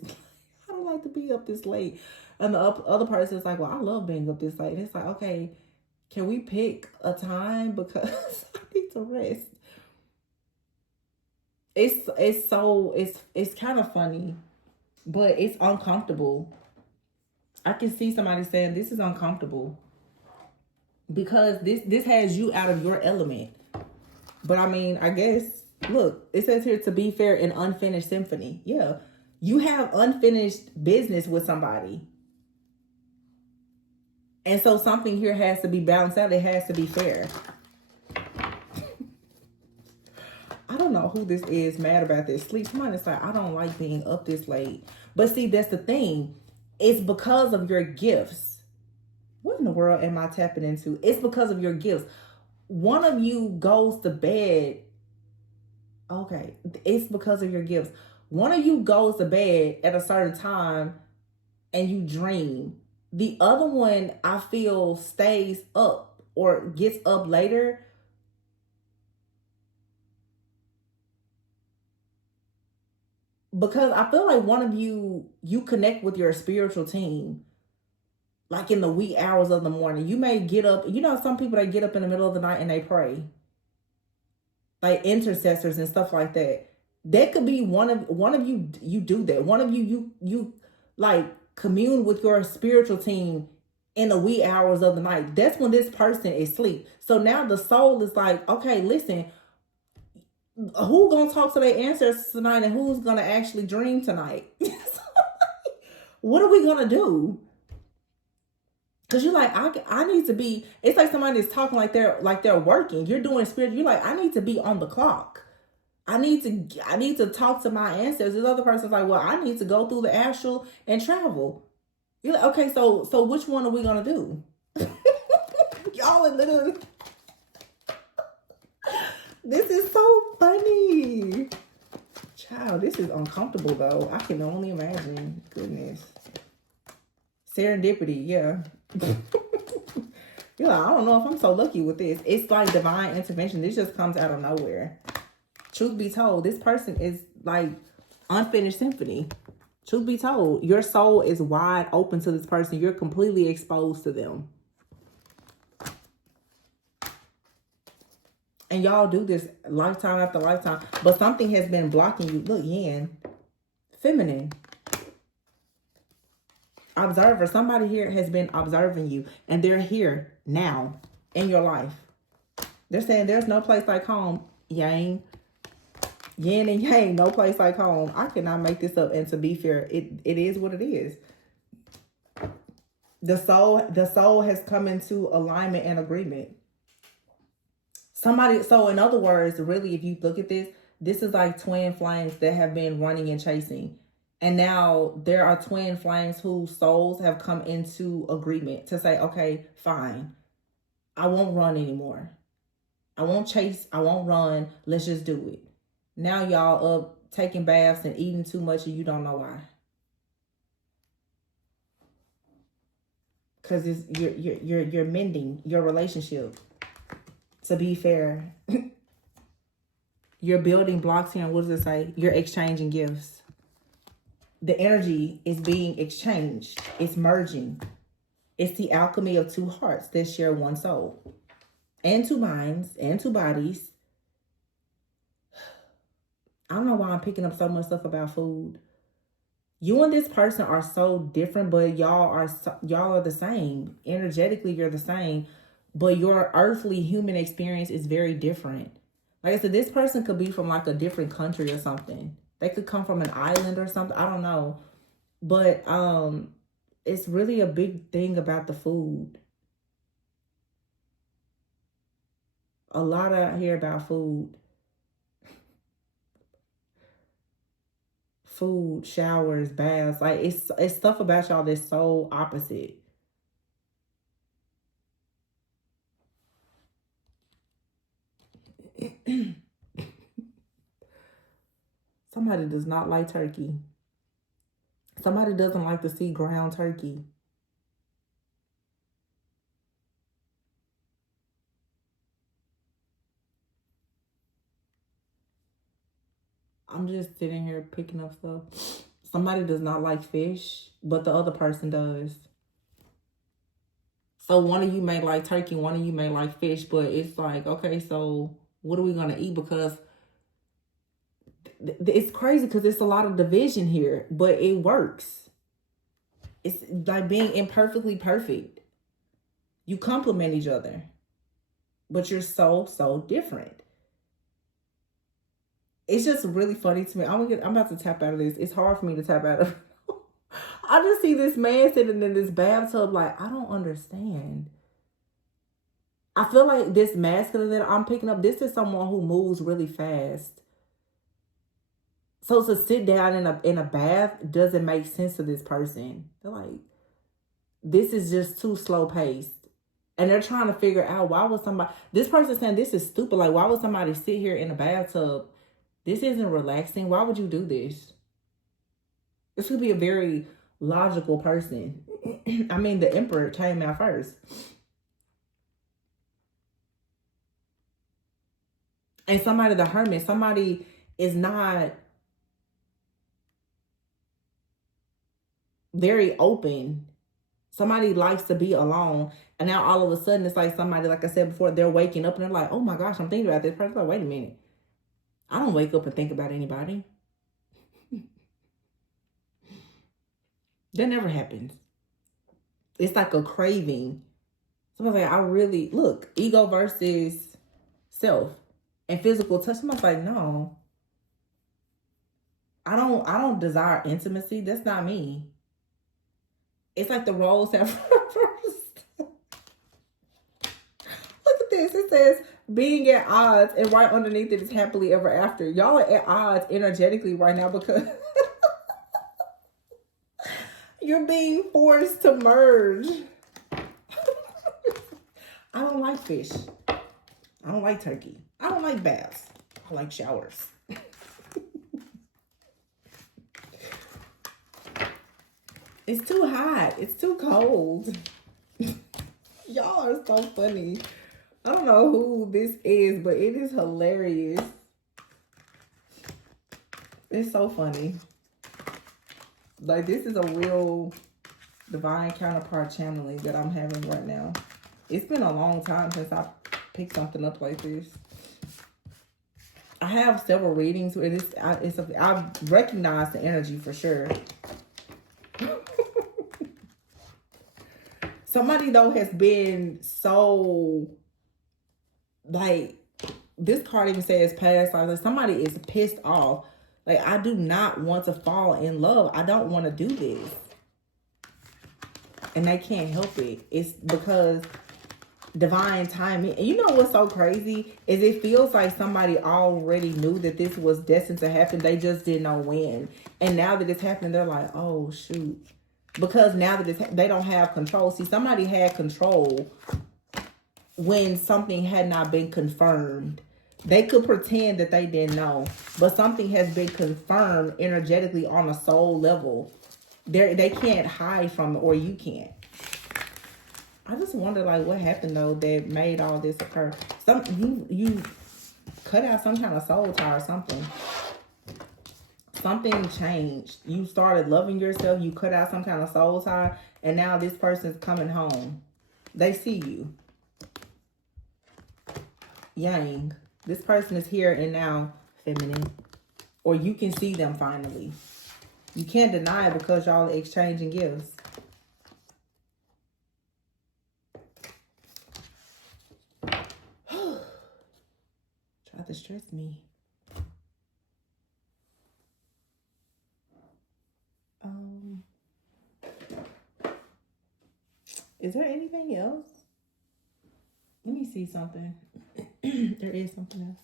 I don't like to be up this late. And the other person's like, well, I love being up this late. And it's like, okay, can we pick a time because I need to rest. It's kind of funny, but it's uncomfortable. I can see somebody saying this is uncomfortable because this has you out of your element. But I mean, I guess, look, it says here to be fair, an unfinished symphony. Yeah, you have unfinished business with somebody. And so something here has to be balanced out. It has to be fair. I don't know who this is mad about this sleep. Somebody's like, I don't like being up this late. But see, that's the thing. It's because of your gifts. What in the world am I tapping into? It's because of your gifts. One of you goes to bed. Okay, it's because of your gifts. One of you goes to bed at a certain time and you dream. The other one, I feel, stays up or gets up later. Because I feel like one of you connect with your spiritual team. Like in the wee hours of the morning. You may get up. You know, some people, they get up in the middle of the night and they pray. Like intercessors and stuff like that. That could be one of you do that. One of you like commune with your spiritual team in the wee hours of the night. That's when this person is asleep. So now the soul is like, okay, listen, who's gonna talk to their ancestors tonight and who's gonna actually dream tonight? What are we gonna do? Because you're like, I need to be, it's like somebody's talking like they're working. You're doing spirit. You're like, I need to be on the clock. I need to talk to my ancestors. This other person's like, well, I need to go through the astral and travel. You're like, okay, so which one are we gonna do? Y'all are literally. This is so funny. Child, this is uncomfortable though. I can only imagine. Goodness. Serendipity, yeah. You're like, I don't know if I'm so lucky with this. It's like divine intervention. This just comes out of nowhere. Truth be told, this person is like unfinished symphony. Truth be told, your soul is wide open to this person. You're completely exposed to them. And y'all do this lifetime after lifetime. But something has been blocking you. Look, Yin. Feminine. Observer. Somebody here has been observing you. And they're here now in your life. They're saying there's no place like home. Yang. Yin and yang. No place like home. I cannot make this up. And to be fair, it is what it is. The soul has come into alignment and agreement. Somebody, so in other words, really, if you look at this, this is like twin flames that have been running and chasing. And now there are twin flames whose souls have come into agreement to say, okay, fine. I won't run anymore. I won't chase. I won't run. Let's just do it. Now y'all up taking baths and eating too much and you don't know why. Because you're mending your relationship. To be fair, you're building blocks here. And what does it say? You're exchanging gifts. The energy is being exchanged. It's merging. It's the alchemy of two hearts that share one soul. And two minds and two bodies. I don't know why I'm picking up so much stuff about food. You and this person are so different, but y'all are the same. Energetically, you're the same. But your earthly human experience is very different. Like I said, this person could be from like a different country or something. They could come from an island or something. I don't know. But it's really a big thing about the food. A lot out here about food. Food, showers, baths. Like it's stuff about y'all that's so opposite. Somebody does not like turkey. Somebody doesn't like to see ground turkey. I'm just sitting here picking up stuff. Somebody does not like fish, but the other person does. So one of you may like turkey, one of you may like fish, but it's like, okay, so what are we going to eat? Because it's crazy because it's a lot of division here, but it works. It's like being imperfectly perfect. You complement each other, but you're so different. It's just really funny to me. I'm about to tap out of this. It's hard for me to tap out of. I just see this man sitting in this bathtub like, I don't understand. I feel like this masculine that I'm picking up, this is someone who moves really fast. So to sit down in a bath doesn't make sense to this person. They're like, this is just too slow paced. And they're trying to figure out why would somebody, this person saying this is stupid. Like, why would somebody sit here in a bathtub? This isn't relaxing. Why would you do this? This could be a very logical person. I mean, the Emperor came out first. And somebody, the Hermit, somebody is not very open. Somebody likes to be alone. And now all of a sudden, it's like somebody, like I said before, they're waking up and they're like, oh my gosh, I'm thinking about this person. Like, wait a minute. I don't wake up and think about anybody. That never happens. It's like a craving. Somebody's like, I really, look, ego versus self and physical touch. Somebody's like, no. I don't desire intimacy. That's not me. It's like the roles have reversed. Look at this. It says being at odds, and right underneath it is happily ever after. Y'all are at odds energetically right now because you're being forced to merge. I don't like fish. I don't like turkey. I don't like baths. I like showers. It's too hot. It's too cold. Y'all are so funny. I don't know who this is, but it is hilarious. It's so funny. Like, this is a real divine counterpart channeling that I'm having right now. It's been a long time since I picked something up like this. I have several readings where I recognize the energy for sure. Somebody, though, has been so, like, this card even says past life. Like, somebody is pissed off. Like, I do not want to fall in love. I don't want to do this. And they can't help it. It's because divine timing. And you know what's so crazy? Is it feels like somebody already knew that this was destined to happen. They just didn't know when. And now that it's happening, they're like, oh, shoot. Because now that they don't have control. See, somebody had control when something had not been confirmed. They could pretend that they didn't know. But something has been confirmed energetically on a soul level. They can't hide from it, or you can't. I just wonder, like, what happened, though, that made all this occur. You cut out some kind of soul tie or something. Something changed. You started loving yourself. You cut out some kind of soul tie. And now this person's coming home. They see you. Yang. This person is here and now, feminine. Or you can see them finally. You can't deny it because y'all are exchanging gifts. Try to stress me. Is there anything else? Let me see something. There is something else.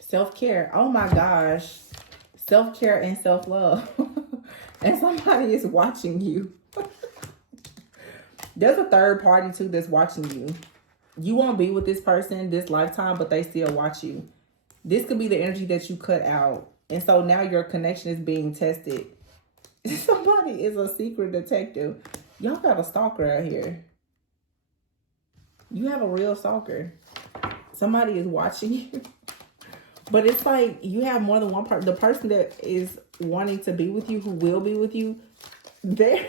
Self-care. Oh my gosh. Self-care and self-love. And somebody is watching you. There's a third party too that's watching you. You won't be with this person this lifetime, but they still watch you. This could be the energy that you cut out. And so now your connection is being tested. Somebody is a secret detective. Y'all got a stalker out here. You have a real stalker. Somebody is watching you. But it's like you have more than one person. The person that is wanting to be with you, who will be with you, they're...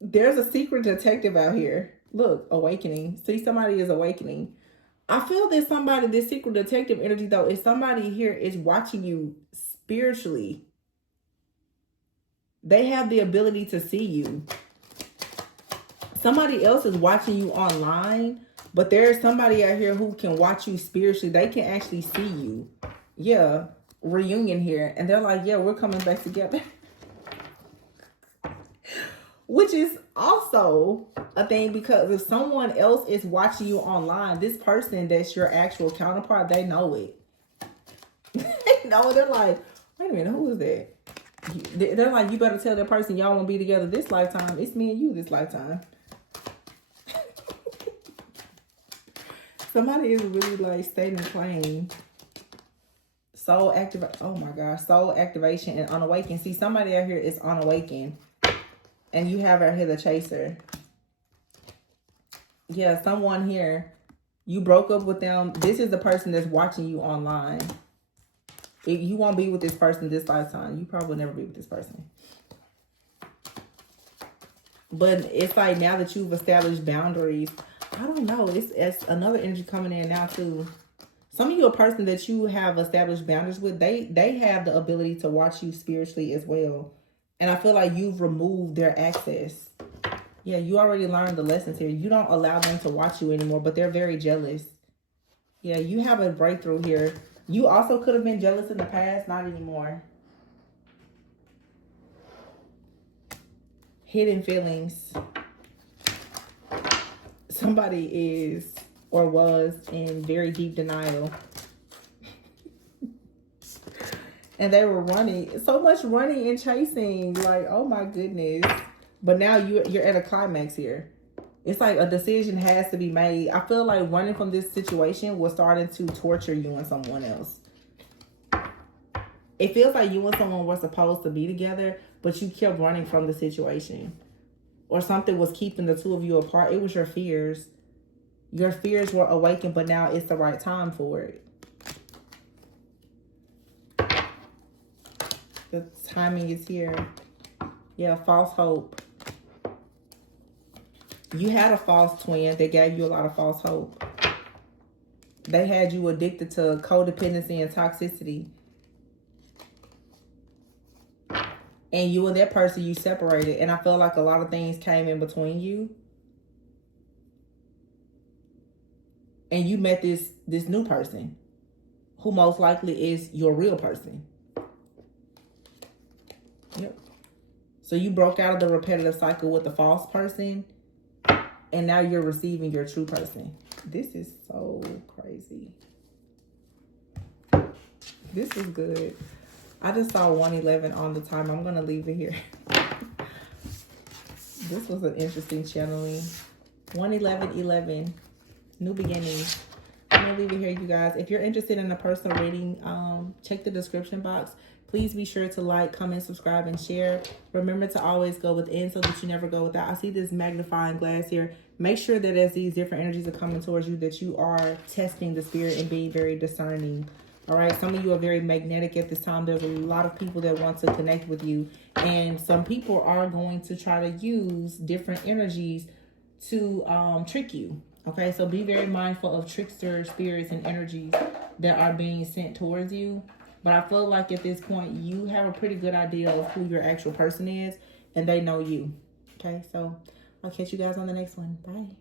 There's a secret detective out here. Look, awakening. See, somebody is awakening. I feel that somebody, this secret detective energy, though, is somebody here is watching you spiritually. They have the ability to see you. Somebody else is watching you online, but there's somebody out here who can watch you spiritually. They can actually see you. Yeah, reunion here. And they're like, yeah, we're coming back together. Which is also a thing, because if someone else is watching you online, this person that's your actual counterpart, they know it. They know it. They're like, wait a minute, who is that? They're like, you better tell that person y'all won't be together this lifetime. It's me and you this lifetime. Somebody is really like stating claim. Soul active. Oh my gosh. Soul activation and unawakened. See, somebody out here is unawakened. And you have out here the chaser. Yeah, someone here. You broke up with them. This is the person that's watching you online. If you won't be with this person this lifetime, you probably will never be with this person. But it's like now that you've established boundaries, I don't know. It's another energy coming in now too. Some of you, a person that you have established boundaries with, they have the ability to watch you spiritually as well. And I feel like you've removed their access. Yeah, you already learned the lessons here. You don't allow them to watch you anymore, but they're very jealous. Yeah, you have a breakthrough here. You also could have been jealous in the past, not anymore. Hidden feelings. Somebody is or was in very deep denial. And they were running, so much running and chasing, like, oh my goodness. But now you're at a climax here. It's like a decision has to be made. I feel like running from this situation was starting to torture you and someone else. It feels like you and someone were supposed to be together, but you kept running from the situation. Or something was keeping the two of you apart. It was your fears. Your fears were awakened, but now it's the right time for it. The timing is here. Yeah, false hope. You had a false twin that gave you a lot of false hope. They had you addicted to codependency and toxicity. And you and that person, you separated. And I feel like a lot of things came in between you. And you met this new person who most likely is your real person. Yep. So you broke out of the repetitive cycle with the false person. And now you're receiving your true person. This is so crazy. This is good. I just saw 111 on the time. I'm going to leave it here. This was an interesting channeling. 11111. New beginnings. I'm going to leave it here, you guys. If you're interested in a personal reading, check the description box. Please be sure to like, comment, subscribe, and share. Remember to always go within so that you never go without. I see this magnifying glass here. Make sure that as these different energies are coming towards you, that you are testing the spirit and being very discerning. All right, some of you are very magnetic at this time. There's a lot of people that want to connect with you. And some people are going to try to use different energies to trick you. Okay, so be very mindful of trickster spirits and energies that are being sent towards you. But I feel like at this point, you have a pretty good idea of who your actual person is. And they know you. Okay, so I'll catch you guys on the next one. Bye.